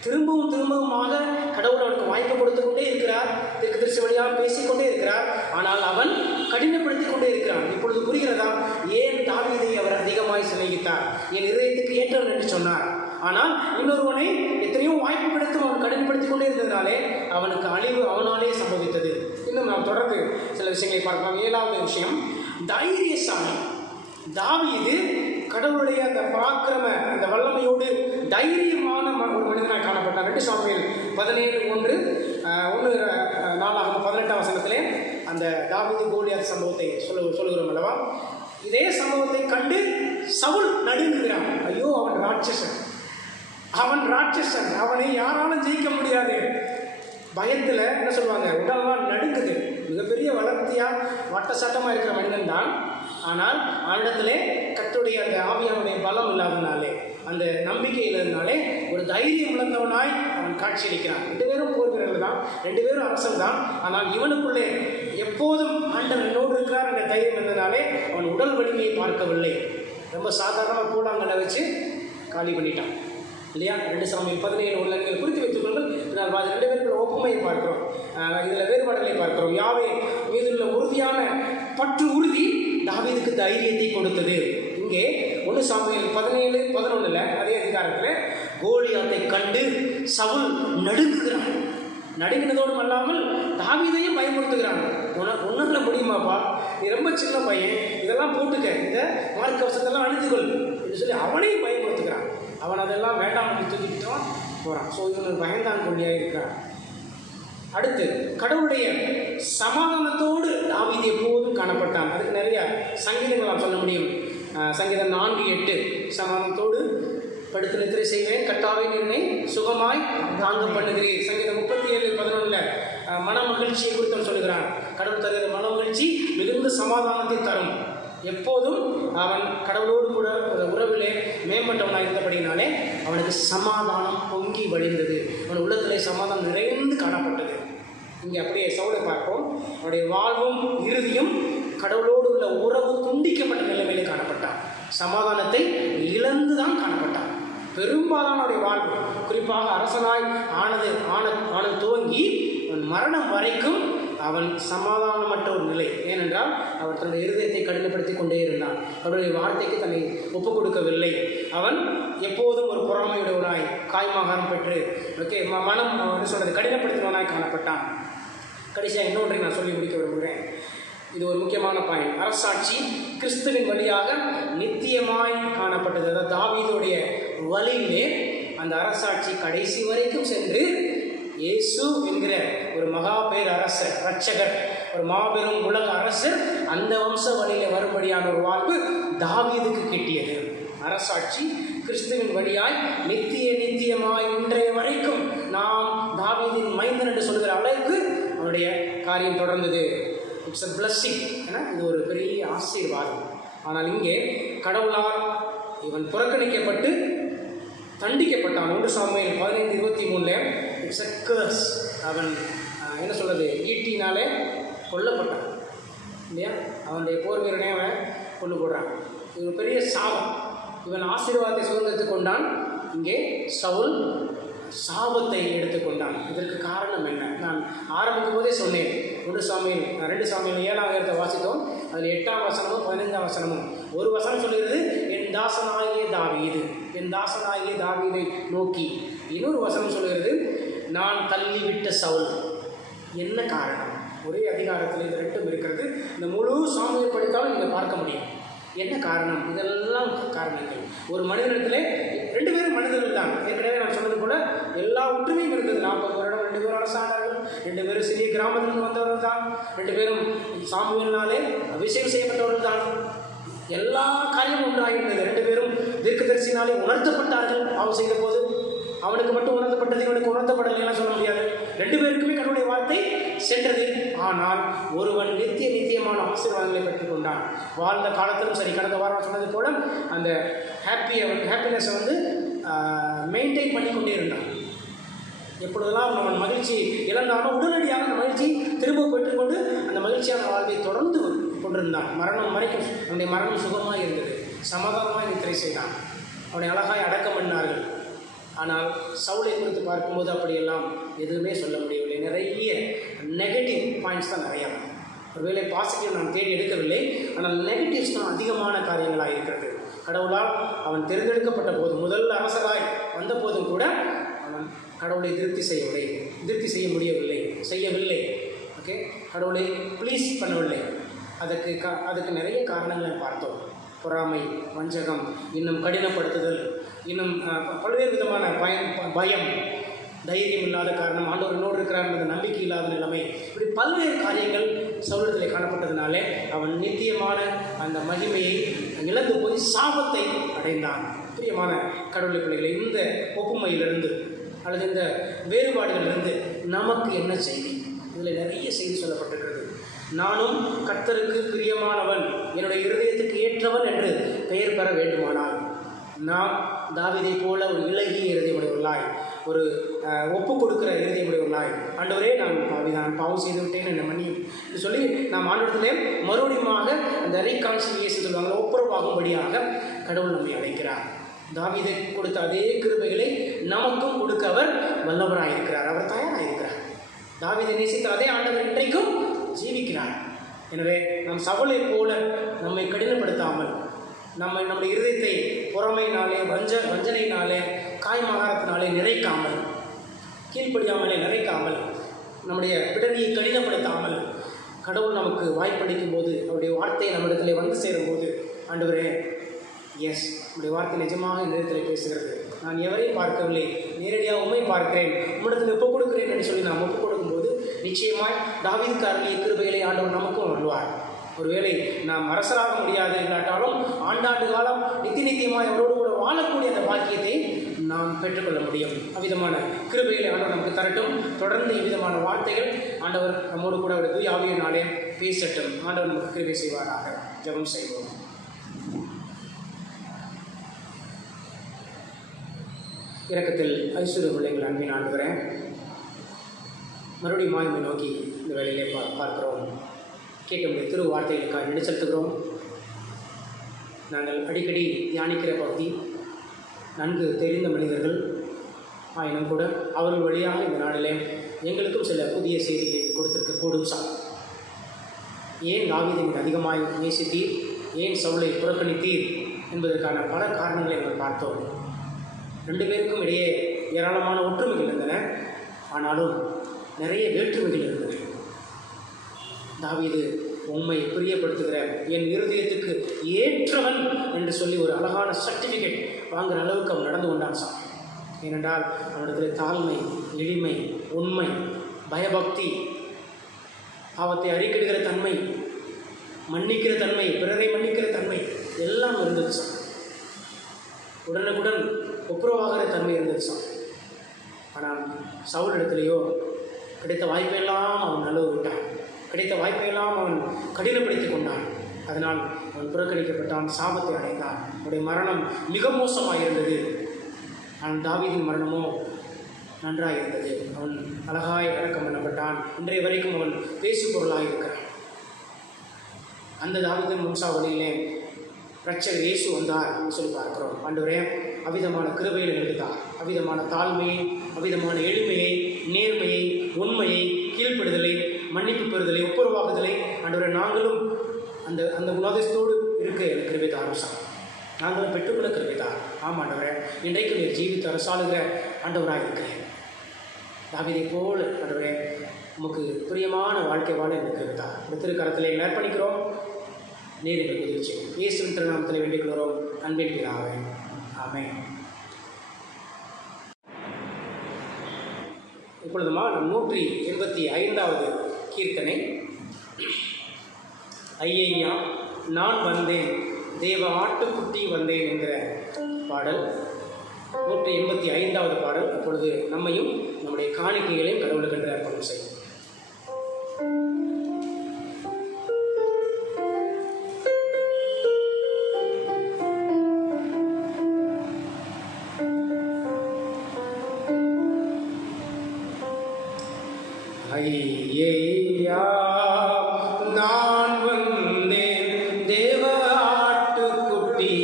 திரும்பவுமாக கடவுள் அவனுக்கு வாய்ப்பு கொடுத்து கொண்டே இருக்கிறார், தீர்க்கதரிசி வழியாக பேசிக்கொண்டே இருக்கிறார். ஆனால் அவன் கடினப்படுத்திக் கொண்டே இருக்கிறான். இப்பொழுது புரிகிறதா ஏன் தாவீதை அவர் அதிகமாய் சிநேகித்தார், என் இதயத்துக்கு ஏற்றவன் என்று சொன்னார். ஆனால் இன்னொருவனை எத்தனையோ வாய்ப்பு கிடைத்தும் அவன் கடினப்படுத்திக் கொண்டே இருந்ததினாலே அவனுக்கு அழிவு அவனாலே சம்பவித்தது. இன்னும் நாம் தொடர்ந்து சில விஷயங்களை பார்க்கலாம். 7வது விஷயம், தைரியசாலி. தாவீது கடவுளுடைய அந்த பராக்கிரம அந்த வல்லமையோடு தைரியமான ஒரு மனிதனாக காணப்பட்டார். 2 சாமுவேல் 17:1 18 வசனத்திலே அந்த தாவீது கோலியாத் சம்பவத்தை சொல்லுகிறோம் அல்லவா. இதே சம்பவத்தை கண்டு சவுல் நடுங்குகிறான். ஐயோ அவன் ராட்சசன், அவனை யாராலும் ஜெயிக்க முடியாது. பயத்தில் என்ன சொல்லுவாங்க, உடல்லாம் நடுங்குது. மிகப்பெரிய வளர்த்தியாக வட்ட சட்டமாக இருக்கிற மனிதன் தான். ஆனால் ஆண்டத்திலே கர்த்தருடைய அந்த ஆவியானுடைய பலம் இல்லாதனாலே, அந்த நம்பிக்கை இல்லாதனாலே ஒரு தைரியம் இழந்தவனாய் அவன் காட்சியளிக்கிறான். 2 பேரும் போர் வீரர்கள் தான், 2 பேரும் அரசன் தான். ஆனால் இவனுக்குள்ளே எப்போதும் ஆண்டவர் என்னோடு இருக்கிறார் என்ற தைரியம் இருந்ததாலே அவன் உடல் வலிமையை பார்க்கவில்லை. ரொம்ப சாதாரணமாக கூழாங்கல்லை வச்சு காலி பண்ணிட்டான் இல்லையா. 2 சாமுவேல் 17 உள்ளங்கள் குறித்து வைத்துக் கொள்ளுங்கள். 2 பேருக்குள்ள ஒப்புமையை பார்க்கிறோம், இதில் வேறுபாடுகளை பார்க்கிறோம். யாவே மீதுள்ள உறுதியான உறுதி தாவீதுக்கு தைரியத்தை கொடுத்தது. இங்கே 1 சாமுவேல் 17:11 அதே அதிகாரத்தில் கோலியாத்தை கண்டு சவுல் நடுங்குகிறான். நடுங்கினதோடும் அல்லாமல் தாவீதையும் பயமுறுத்துகிறான். ஒன்றுல முடியுமாப்பா, நீ ரொம்ப சின்ன பையன், இதெல்லாம் போட்டுக்க, இந்த மார்க்க வசத்தெல்லாம் அணிந்துகொள் என்று சொல்லி அவனையும் பயமுறுத்துகிறான். அவன் அதெல்லாம் வேண்டாம் என்று தூக்கிக்கிட்டோம் போகிறான். ஸோ இவன் ஒரு பயந்தான் கொள்ளியாக இருக்கிறான். அடுத்து கடவுளுடைய சமாதானத்தோடு தாவீது எப்போதும் காணப்பட்டான். அதுக்கு நிறைய சங்கீதங்கள் நாம் சொல்ல முடியும். சங்கீதம் 4:8 சமாதானத்தோடு படுத்து நித்திரை செய்வேன், கட்டாவே என்னை சுகமாய் தாங்க பண்ணுகிறேன். சங்கீதம் 37:11 மன மகிழ்ச்சியை குறித்து சொல்லுகிறான். கடவுள் தருகிற மன மகிழ்ச்சி மிகுந்த சமாதானத்தை தரும். எப்போதும் அவன் கடவுளோடு கூட ஒரு உறவிலே மேம்பட்டவனாக இருந்தபடினாலே அவனுக்கு சமாதானம் பொங்கி வழிந்தது. அவன் உள்ளத்திலே சமாதானம் நிறைந்து காணப்பட்டது. இங்கே அப்படியே சவுலை பார்ப்போம். அவனுடைய வாழ்வும் இறுதியும் கடவுளோடு உள்ள உறவு துண்டிக்கப்பட்ட நிலைமையிலே காணப்பட்டான். சமாதானத்தை இழந்து தான் காணப்பட்டான். பெரும்பாலானுடைய வாழ்வு, குறிப்பாக அரசனாய் ஆனது துவங்கி மரணம் வரைக்கும் அவன் சமாதானமற்ற ஒரு நிலை. ஏனென்றால் அவன் தன்னுடைய இருதயத்தை கடினப்படுத்தி கொண்டே இருந்தான். அவருடைய வார்த்தைக்கு தன்னை ஒப்புக் கொடுக்கவில்லை. அவன் எப்போதும் ஒரு பொறாமையுடையவனாய் காய்மாகாரம் பெற்று மனம் என்ன சொல்றது கடினப்படுத்தினவனாய் காணப்பட்டான். கடைசியாக இன்னொன்றை நான் சொல்லி முடிக்க விரும்புகிறேன். இது ஒரு முக்கியமான பாயிண்ட். அரசாட்சி கிறிஸ்துவின் வழியாக நித்தியமாய் காணப்பட்டது. அதாவது தாவீதுடைய வழியிலே அந்த அரசாட்சி கடைசி வரைக்கும் சென்று இயேசு என்கிற ஒரு மகா பேர் அரசர், இரட்சகர், ஒரு மாபெரும் உலக அரசர் அந்த வம்ச வழியில வரும்படியான ஒரு வாழ்வு தாவீதுக்கு கிட்டியது. அரசாட்சி கிறிஸ்துவின் வழியாய் நித்தியமாய் இன்றைய வரைக்கும் நாம் தாவீதின் மைந்தன் என்று சொல்கிற அளவுக்கு அவனுடைய காரியம் தொடர்ந்தது. It's a blessing. ஏன்னா இது ஒரு பெரிய ஆசீர்வாதம். ஆனால் இங்கே கடவுளால் இவன் புறக்கணிக்கப்பட்டு தண்டிக்கப்பட்டான். 1 சாமுவேல் 15:23 இட்ஸ் அ கர்ஸ். அவன் என்ன சொல்கிறது, ஈட்டினாலே கொல்லப்பட்டான் இல்லையா? அவனுடைய போர் வீரனே அவன் கொண்டு போடுறான். இது ஒரு பெரிய சாபம். இவன் ஆசீர்வாதத்தை சுதந்திரத்து கொண்டான். இங்கே சவுல் சாபத்தை எடுத்துக்கொண்டான். இதற்கு காரணம் என்ன? நான் ஆரம்பிக்கும் போதே சொன்னேன். 2 சாமுவேல் 7 வாசித்தோம். அதில் 8ஆம் வசனமும் 15ஆம் வசனமும் ஒரு வசனம் சொல்லுகிறது, என் தாசனாகிய தாவீதை நோக்கி. இன்னொரு வசனம் சொல்லுகிறது, நான் தள்ளிவிட்ட சவுல். என்ன காரணம்? ஒரே அதிகாரத்தில் இது 2 இருக்கிறது. இந்த முழு சாமுவேல் படித்தாலும் நீங்கள் பார்க்க முடியும். என்ன காரணம்? இதெல்லாம் காரணங்கள். ஒரு மனிதனிடத்திலே 2 பேரும் மனிதர்கள் தான். ஏற்கனவே நான் சொன்னது போல எல்லா ஒற்றுமையும் இருந்தது. 40 வருடம் 2 பேரும் அரசாண்டார்கள். 2 பேரும் சிறிய கிராமத்திலிருந்து வந்தவர்கள் தான். 2 பேரும் சாமுவேலினாலே அபிஷேகம் செய்யப்பட்டவர்கள் தான். எல்லா காரியமும் ஒன்றாகிருந்தது. 2 பேரும் தீர்க்கதரிசினாலே உணர்த்தப்பட்டார்கள். பாவம் செய்த போது அவனுக்கு மட்டும் உணர்த்தப்பட்டது, இவனுக்கு உணர்த்தப்படலைன்னு சொல்ல முடியாது. 2 பேருக்குமே கடவுளுடைய வார்த்தை சென்றது. ஆனால் ஒருவன் நித்தியமான ஆசீர்வாதங்களை பெற்றுக்கொண்டான். வாழ்ந்த காலத்திலும் சரி, கடந்த வாரம் சொன்னது போல அந்த ஹாப்பினஸை மெயின்டைன் பண்ணி கொண்டே இருந்தான். எப்பொழுதெல்லாம் அவன் மகிழ்ச்சி இழந்தாலும் உடனடியாக அந்த மகிழ்ச்சி திரும்ப பெற்றுக்கொண்டு அந்த மகிழ்ச்சியான வாழ்வை தொடர்ந்து கொண்டிருந்தான். மரணம் வரைக்கும் அவனுடைய மரணம் சுகமாக இருந்தது. சமாதானமாக நித்திரை செய்தான். அவனை அழகாய் அடக்கம் பண்ணார்கள். ஆனால் சவுலை குறித்து பார்க்கும்போது அப்படியெல்லாம் எதுவுமே சொல்ல முடியவில்லை. நிறைய நெகட்டிவ் பாயிண்ட்ஸ் தான் நிறையா. ஒருவேளை பாசிட்டிவ் நான் தேடி எடுக்கவில்லை, ஆனால் நெகட்டிவ்ஸ் தான் அதிகமான காரியங்களாக இருக்கிறது. கடவுளால் அவன் தேர்ந்தெடுக்கப்பட்ட போது, முதல் அரசராய் வந்த போதும் கூட அவன் கடவுளை திருப்தி செய்ய செய்யவில்லை. ஓகே, கடவுளை ப்ளீஸ் பண்ணவில்லை. அதுக்கு நிறைய காரணங்களை பார்த்தோம். பொறாமை, வஞ்சகம், இன்னும் கடினப்படுத்துதல், இன்னும் பல்வேறு விதமான பயம், தைரியம் இல்லாத காரணம், ஆண்டவர் என்னோடு இருக்கிறார் என்ற நம்பிக்கை இல்லாத நிலைமை, இப்படி பல்வேறு காரியங்கள் சவுலத்திலே காணப்பட்டதினாலே அவன் நித்தியமான அந்த மகிமையை இழந்து போய் சாபத்தை அடைந்தான். பிரியமான கடவுளை பிள்ளைகளை, இந்த ஒப்புமையிலிருந்து அல்லது இந்த வேறுபாடுகளிலிருந்து நமக்கு என்ன செய்தி? இதில் நிறைய செய்தி சொல்லப்பட்டிருக்கிறது. நானும் கர்த்தருக்கு பிரியமானவன், என்னுடைய இருதயத்துக்கு ஏற்றவன் என்று பெயர் பெற வேண்டுமானால் நாம் தாவீதை போல ஒரு இலகிய இருதயமுடையவர்களாய், ஒரு ஒப்பு கொடுக்கிற இருதயமுடையவர்களாய், ஆண்டவரே நான் பாவம் செய்து விட்டேன் என்னை மன்னியும் என்று சொல்லி நாம் ஆண்டவரிடத்திலே மறுபடியுமாக அந்த ரீகான்சிலியேஷன் சொல்லுவாங்க, ஒப்புரவாகும்படியாக கடவுள் நம்மை அழைக்கிறார். தாவீதை கொடுத்த அதே கிருபைகளை நமக்கும் கொடுக்க அவர் வல்லவராக இருக்கிறார். அவர் தயாராக இருக்கிறார். தாவீதை நேசித்த அதே ஆண்டவர் இன்றைக்கும் ஜீவிக்கிறார். எனவே நாம் சவுலை போல நம்மை கடினப்படுத்தாமல், நம்முடைய இருதயத்தை பொறாமையினாலே, வஞ்சனையினாலே, காய்மகாரத்தினாலே நிறைக்காமல், கீழ்ப்படியாமலே நிறைக்காமல், நம்முடைய பிடரியை கடினப்படுத்தாமல், கடவுள் நமக்கு வாய்ப்பளிக்கும் போது, அவருடைய வார்த்தை நம்மிடத்தில் வந்து சேரும்போது, ஆண்டவரே எஸ், நம்முடைய வார்த்தை நிஜமாக இந்த இடத்துல பேசுகிறது, நான் எவரையும் பார்க்கவில்லை, நேரடியாக உண்மை பார்க்கிறேன், உம்மிடத்தில் ஒப்புக் கொடுக்கிறேன் என்று சொல்லி நாம் ஒப்புக் கொடுக்கும்போது நிச்சயமாய் தாவீதுக்கு அருளிய கிருபைகளை ஆண்டவர் நமக்கும் அருள்வார். ஒருவேளை நாம் அரசராக முடியாது இல்லாட்டாலும் ஆண்டாண்டு காலம் நித்தியமாய் அவரோடு கூட வாழக்கூடிய அந்த பாக்கியத்தை நாம் பெற்றுக்கொள்ள முடியும். அவ்விதமான கிருபைகளை ஆண்டவர் நமக்கு தரட்டும். தொடர்ந்து இவ்விதமான வார்த்தைகள் ஆண்டவர் நம்மோடு கூட ஒரு தூய ஆவியினாலே பேசட்டும். ஆண்டவர் நமக்கு கிருபை செய்வாராக. ஜெபம் செய்வோம். இரக்கத்தில் ஐஸ்வர்யம் பிள்ளைகள் அன்பின் ஆண்டுகிறேன். மறுபடியும் மாய்மை நோக்கி இந்த வேலையிலே பார்க்கிறோம். கேட்க திரு வார்த்தைகளுக்காக நடி செலுத்துகிறோம். நாங்கள் அடிக்கடி தியானிக்கிற பகுதி நன்கு தெரிந்த மனிதர்கள் ஆயினும் கூட அவர்கள் வழியாக இந்த நாளிலே எங்களுக்கும் சில புதிய செய்திகளை கொடுத்திருக்க கூடும் சார். ஏன் தாவீதை அதிகமாய் நேசித்தீர், ஏன் சவுலை புறக்கணித்தீர் என்பதற்கான பல காரணங்களை நாங்கள் பார்த்தோம். ரெண்டு பேருக்கும் இடையே ஏராளமான ஒற்றுமைகள் இருந்தன, ஆனாலும் நிறைய வேற்றுமைகள் இருந்தன. தாவீது உம்மை பிரியப்படுத்துகிற என் இருதயத்துக்கு ஏற்றவன் என்று சொல்லி ஒரு அழகான சர்டிஃபிகேட் வாங்குகிற அளவுக்கு அவன் நடந்து கொண்டான் சார். ஏனென்றால் அவனிடத்தில் தாழ்மை, எளிமை, உண்மை, பயபக்தி, பாவத்தை அறிக்கிடுகிற தன்மை, மன்னிக்கிற தன்மை, பிறரை மன்னிக்கிற தன்மை எல்லாம் இருந்தது சார். உடனுக்குடன் ஒப்புரவாகிற தன்மை இருந்தது சார். ஆனால் சவுல் இடத்துலையோ கிடைத்த வாய்ப்பெல்லாம் அவன் நழுவ விட்டான். கிடைத்த வாய்ப்பையெல்லாம் அவன் கடினப்படுத்தி கொண்டான். அதனால் அவன் புறக்கணிக்கப்பட்டான், சாபத்தை அடைந்தான். அவனுடைய மரணம் மிக மோசமாக இருந்தது. ஆனால் தாவீதின் மரணமோ நன்றாக இருந்தது. அவன் அழகாய் அடக்கம் பண்ணப்பட்டான். இன்றைய வரைக்கும் அவன் பேசு பொருளாக இருக்கிறான். அந்த தாவீதின் வம்சாவளியிலே இரட்சகர் இயேசு வந்தார் என்று சொல்லி பார்க்கிறோம். ஆண்டவரே, அவ்விதமான கிருபையை எழுதித்தார். அவ்விதமான தாழ்மையை, அவ்விதமான எளிமையை, நேர்மையை, உண்மையை, கீழ்ப்படுதலை, மன்னிப்பு பெறுதலை, ஒப்புரவாகுதலை ஆண்டவரை நாங்களும் அந்த அந்த உலகத்தோடு இருக்க கிருபை ஆரம்பிச்சார். நாங்களும் பெற்றுக்கொள்ள கிருபை தான். ஆமாம் ஆண்டவரே, இன்றைக்கு நீர் ஜீவித்து அரசாளுகிற ஆண்டவராக இருக்கிறேன். தாவீதை போல் ஆண்டவரே உமக்கு பிரியமான வாழ்க்கை வாழ எனக்கு கிருபை தான். இந்த திருக்கரத்தில் எங்களை அர்ப்பணிக்கிறோம். நீர் எங்களுக்கு உதவி செய்யும். இயேசுவின் திருநாமத்தில் வேண்டிக் கொள்கிறோம். அன்பின் பிதாவே, ஆமென். இப்பொழுதுமா நம் 185வது கீர்த்தனை, ஐயையா நான் வந்தேன் தேவ ஆட்டுக்குட்டி வந்தேன் என்கிற பாடல், 185வது பாடல். அப்பொழுது நம்மையும் நம்முடைய காணிக்கைகளையும் கடவுளுக்கு என்று அர்ப்பணம் செய்யும். ஐயையா நான் வந்தேன் தேவ ஆட்டுக்குட்டி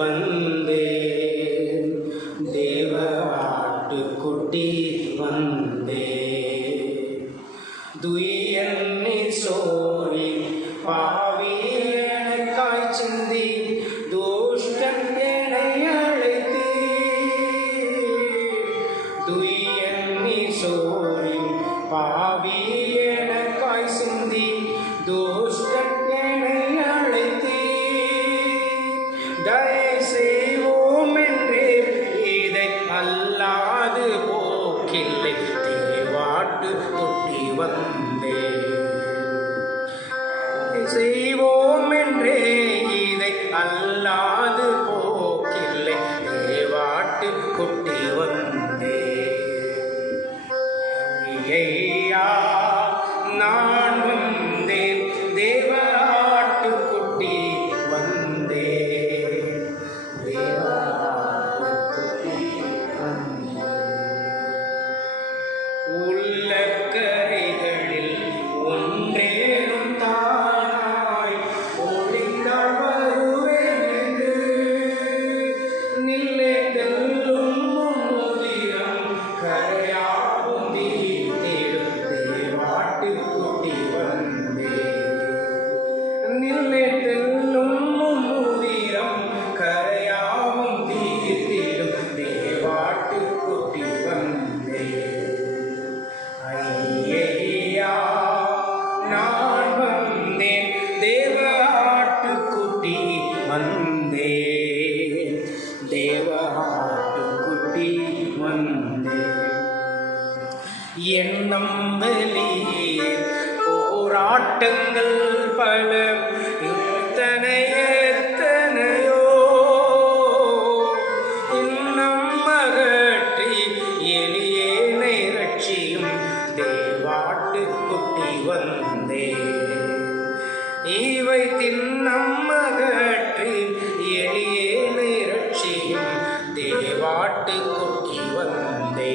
வந்தேன், தேவ ஆட்டுக்குட்டி வந்தேன். துயன்னி சோரி பாவி எனக்காய் சிந்தி துஷ்டன் என்னை அழைத்தீ. துயன்னி சோரி பாவி எனக்காய் சிந்தி துஷ்டன் என்னை அழைத்தீ. தயை செய்வோம் என்றே இதை அல்லாது போக்கில்லை, தேவாட்டு தொட்டி வந்தேன். செய்வோம் என்றே இதை அல்லாது போக்கில்லை, தேவாட்டு கொட்டி வந்தேன். ஐயா நான் வந்தேன் தேவ ஆட்டுக்குட்டி வந்தேன், தேவ ஆட்டுக்குட்டி வந்தேன். உள்ள கரைகளில் ஒன்றேனும் தானாய் எளியே போராட்டங்கள் பல எத்தனை எத்தனையோ இன்னும் அகற்றி எளியேனை ரட்சியும் தேவாட்டு குட்டி வந்தே இவை தின்னம் அகற்றி எளியேனை ரட்சியும் தேவாட்டு குட்டி வந்தே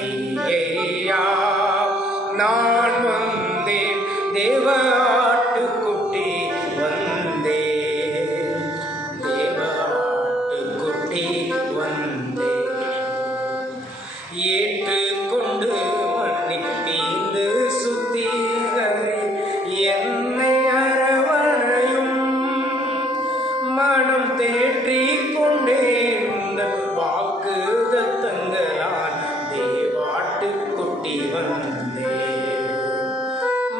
ஐயா நான் வந்தேன் தேவ ஆட்டுக்குட்டி வந்தேன் தேவ ஆட்டுக்குட்டி வந்தேன் ஏற்றுக்கொண்டு மன்னிப்பீந்து சுத்திகரி என்னை அரவணையும் மனம் தேற்றிக் கொண்டேன் உந்தன் வாக்கு தத்தங்களால் தேவாட்டுக்குட்டி வந்தேன்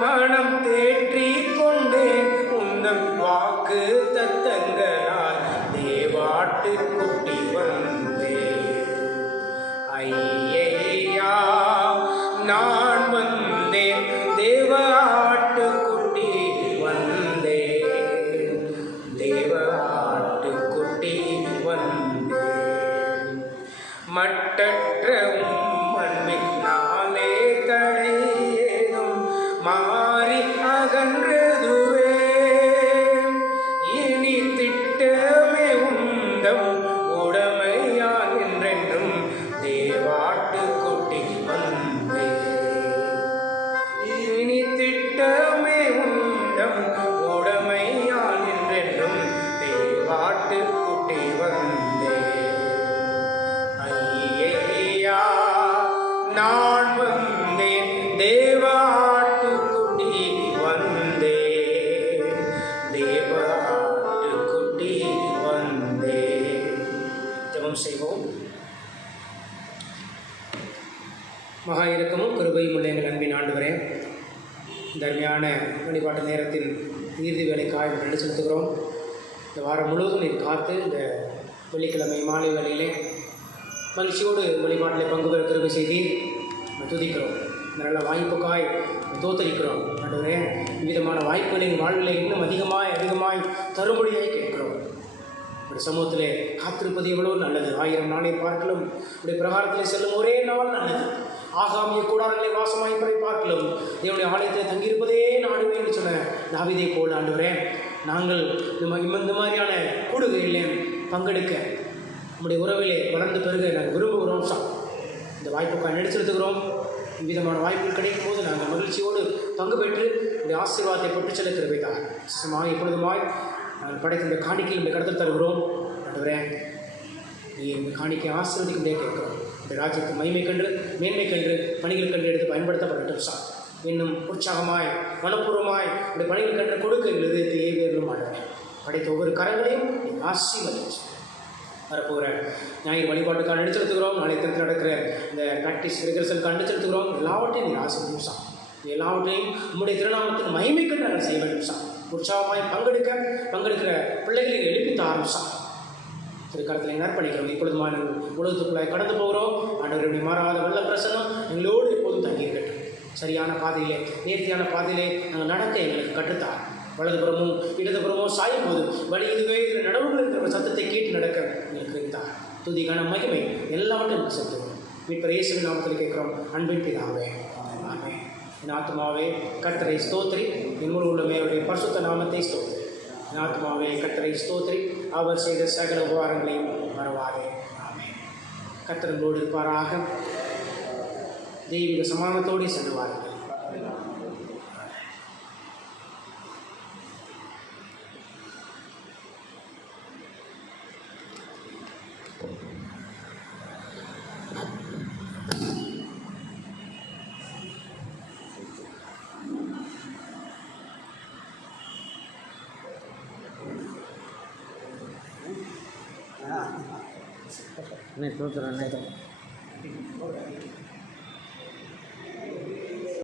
மனம் தேற்றிக் கொண்டேன் உந்தன் வாக்கு தத்தங்களால் தேவாட்டுக்குட்டி வந்தேன் ஐயா நான் வந்தேன் தேவ ஆட்டுக்குட்டி வந்தேன் தேவ ஆட்டுக்குட்டி வந்தேன் மட்டற்ற மண்ணினாலே தடையேதும் மாறி அகன்றதுவே இனி திட்டமே உந்தம் உடமையான் என்றென்றும் தேவாட்டுக்குட்டி வந்தேன் இனி திட்டமே உந்தம் உடமையான் என்றென்றும் தேவாட்டுக்குட்டி வந்தேன் ஐயா நான் வந்தேன் தேவ ஆட்டுக்குட்டி வந்தேன் தேவ ஆட்டுக்குட்டி வந்தேன். ஜெபம் செய்வோம். மகா இரக்கமும் கிருபையும் உள்ள எங்கள் அன்பின் ஆண்டவரே, இந்த அருமையான வழிபாட்டு நேரத்தில் இறுதி வேலைக்காய் நன்றி செலுத்துகிறோம். இந்த வாரம் முழுவதும் நீர் காத்து இந்த வெள்ளிக்கிழமை மாலை வேளையிலே மகிழ்ச்சியோடு வழிபாட்டில் பங்கு பெற கிருபை செய்து துதிக்கிறோம். இந்த நல்ல வாய்ப்புக்காய் தோத்தரிக்கிறோம். ஆண்டவரே, விதமான வாய்ப்புகளை எங்கள் வாழ்வில் இன்னும் அதிகமாய் தரும்படியாய் கேட்கிறோம். ஒரு சமூகத்திலே காத்திருப்பது எவ்வளோ நல்லது. 1000 நாளை பார்க்கலும் இப்படி பிரகாரத்தில் செல்லும் ஒரே நாள் நல்லது. ஆகாமிய கூடாரங்களை வாசமாய் பார்க்கலும் தேவனுடைய ஆலயத்தில் தங்கியிருப்பதே நாடுவே என்று சொன்ன தாவீதை போல் ஆண்டவரே, நாங்கள் இந்த மாதிரியான கூடுகையிலே பங்கெடுக்க நம்முடைய உறவிலே வளர்ந்து பெருக நாங்கள் விரும்புகிறோம். இந்த வாய்ப்புக்காக நடிச்செடுத்துக்கிறோம். விதமான வாய்ப்புகள் கிடைக்கும் போது நாங்கள் மகிழ்ச்சியோடு பங்கு பெற்று இந்த ஆசீர்வாதத்தை பெற்று செல்ல கிருபைக்காக எப்பொழுதுமாய் நாங்கள் படைக்கின்ற காணிக்கையில் இந்த கடத்தில் தருகிறோம். ஆண்டவரே, நீ இந்த காணிக்கை ஆசீர்வதிக்கின்றே கேட்கிறோம். இந்த ராஜ்யத்தை மகிமை கண்டு மேன்மை கண்டு பணிகள் கண்டு எடுத்து பயன்படுத்தப்படட்டும். இன்னும் உற்சாகமாய் மனப்பூர்வமாய் இந்த பணிகள் கண்டு கொடுக்க எங்களுக்கு தேவையும் ஆண்டவரே, படைத்த ஒவ்வொரு கரங்களையும் நீங்கள் ஆசீர்வதிச்சு வரப்போகிற ஞாயிறு வழிபாட்டுக்காக நடிச்செடுத்துக்கிறோம். நாளை தினத்தில் நடக்கிற இந்த ப்ராக்டிஸ் ரிகர்சலுக்கு நடிச்செடுத்துக்கிறோம். எல்லாவற்றையும் நீங்கள் ஆசீர்வதியும் எல்லாவற்றையும் உங்களுடைய திருநாமத்துக்கு மகிமைக்கு நாங்கள் செய்ய வேண்டும். உற்சாகமாய் பங்கெடுக்கிற பிள்ளைகளை எழுப்பி ஆரம்பிச்சா திருக்கரத்தில் எங்கள் அர்ப்பணிக்கிறோம். இப்பொழுதுமா நாங்கள் உலகத்துக்குள்ளாய் கடந்து போகிறோம். ஆண்டவருடைய மாறாத வெள்ள பிரசனம் எங்களோடு எப்போதும் தங்கியிருக்கட்டும். சரியான பாதையிலே நேர்த்தியான பாதையிலே நாங்கள் நடக்க எங்களுக்கு கற்றுத்தார். வலதுபுறமும் இடதுபுறமோ சாயும் போது வழி இதுவே இதில் நடவுகள் இருக்கிற சத்தத்தை கேட்டு நடக்க எங்களுக்கு இருந்தார். துதிக்கான மகிமை எல்லாவற்றையும் செலுத்துவோம். மீட்பர் இயேசுவின் நாமத்தில் கேட்கிறோம். அன்பின் பிதாவே, ஆமென். என் ஆத்மாவே கர்த்தரை ஸ்தோத்திரி, என் முழு உள்ளமே அவருடைய பரிசுத்த நாமத்தை ஸ்தோத்திரி. என் ஆத்மாவே கர்த்தரை ஸ்தோத்திரி, அவர் செய்த சகல உபகாரங்களையும் மறவாதே. ஆமென். கர்த்தர்களோடு இருப்பாராக. தெய்வீக சமாதானத்தோடு செல்வார்கள். नहीं सोच रहा नहीं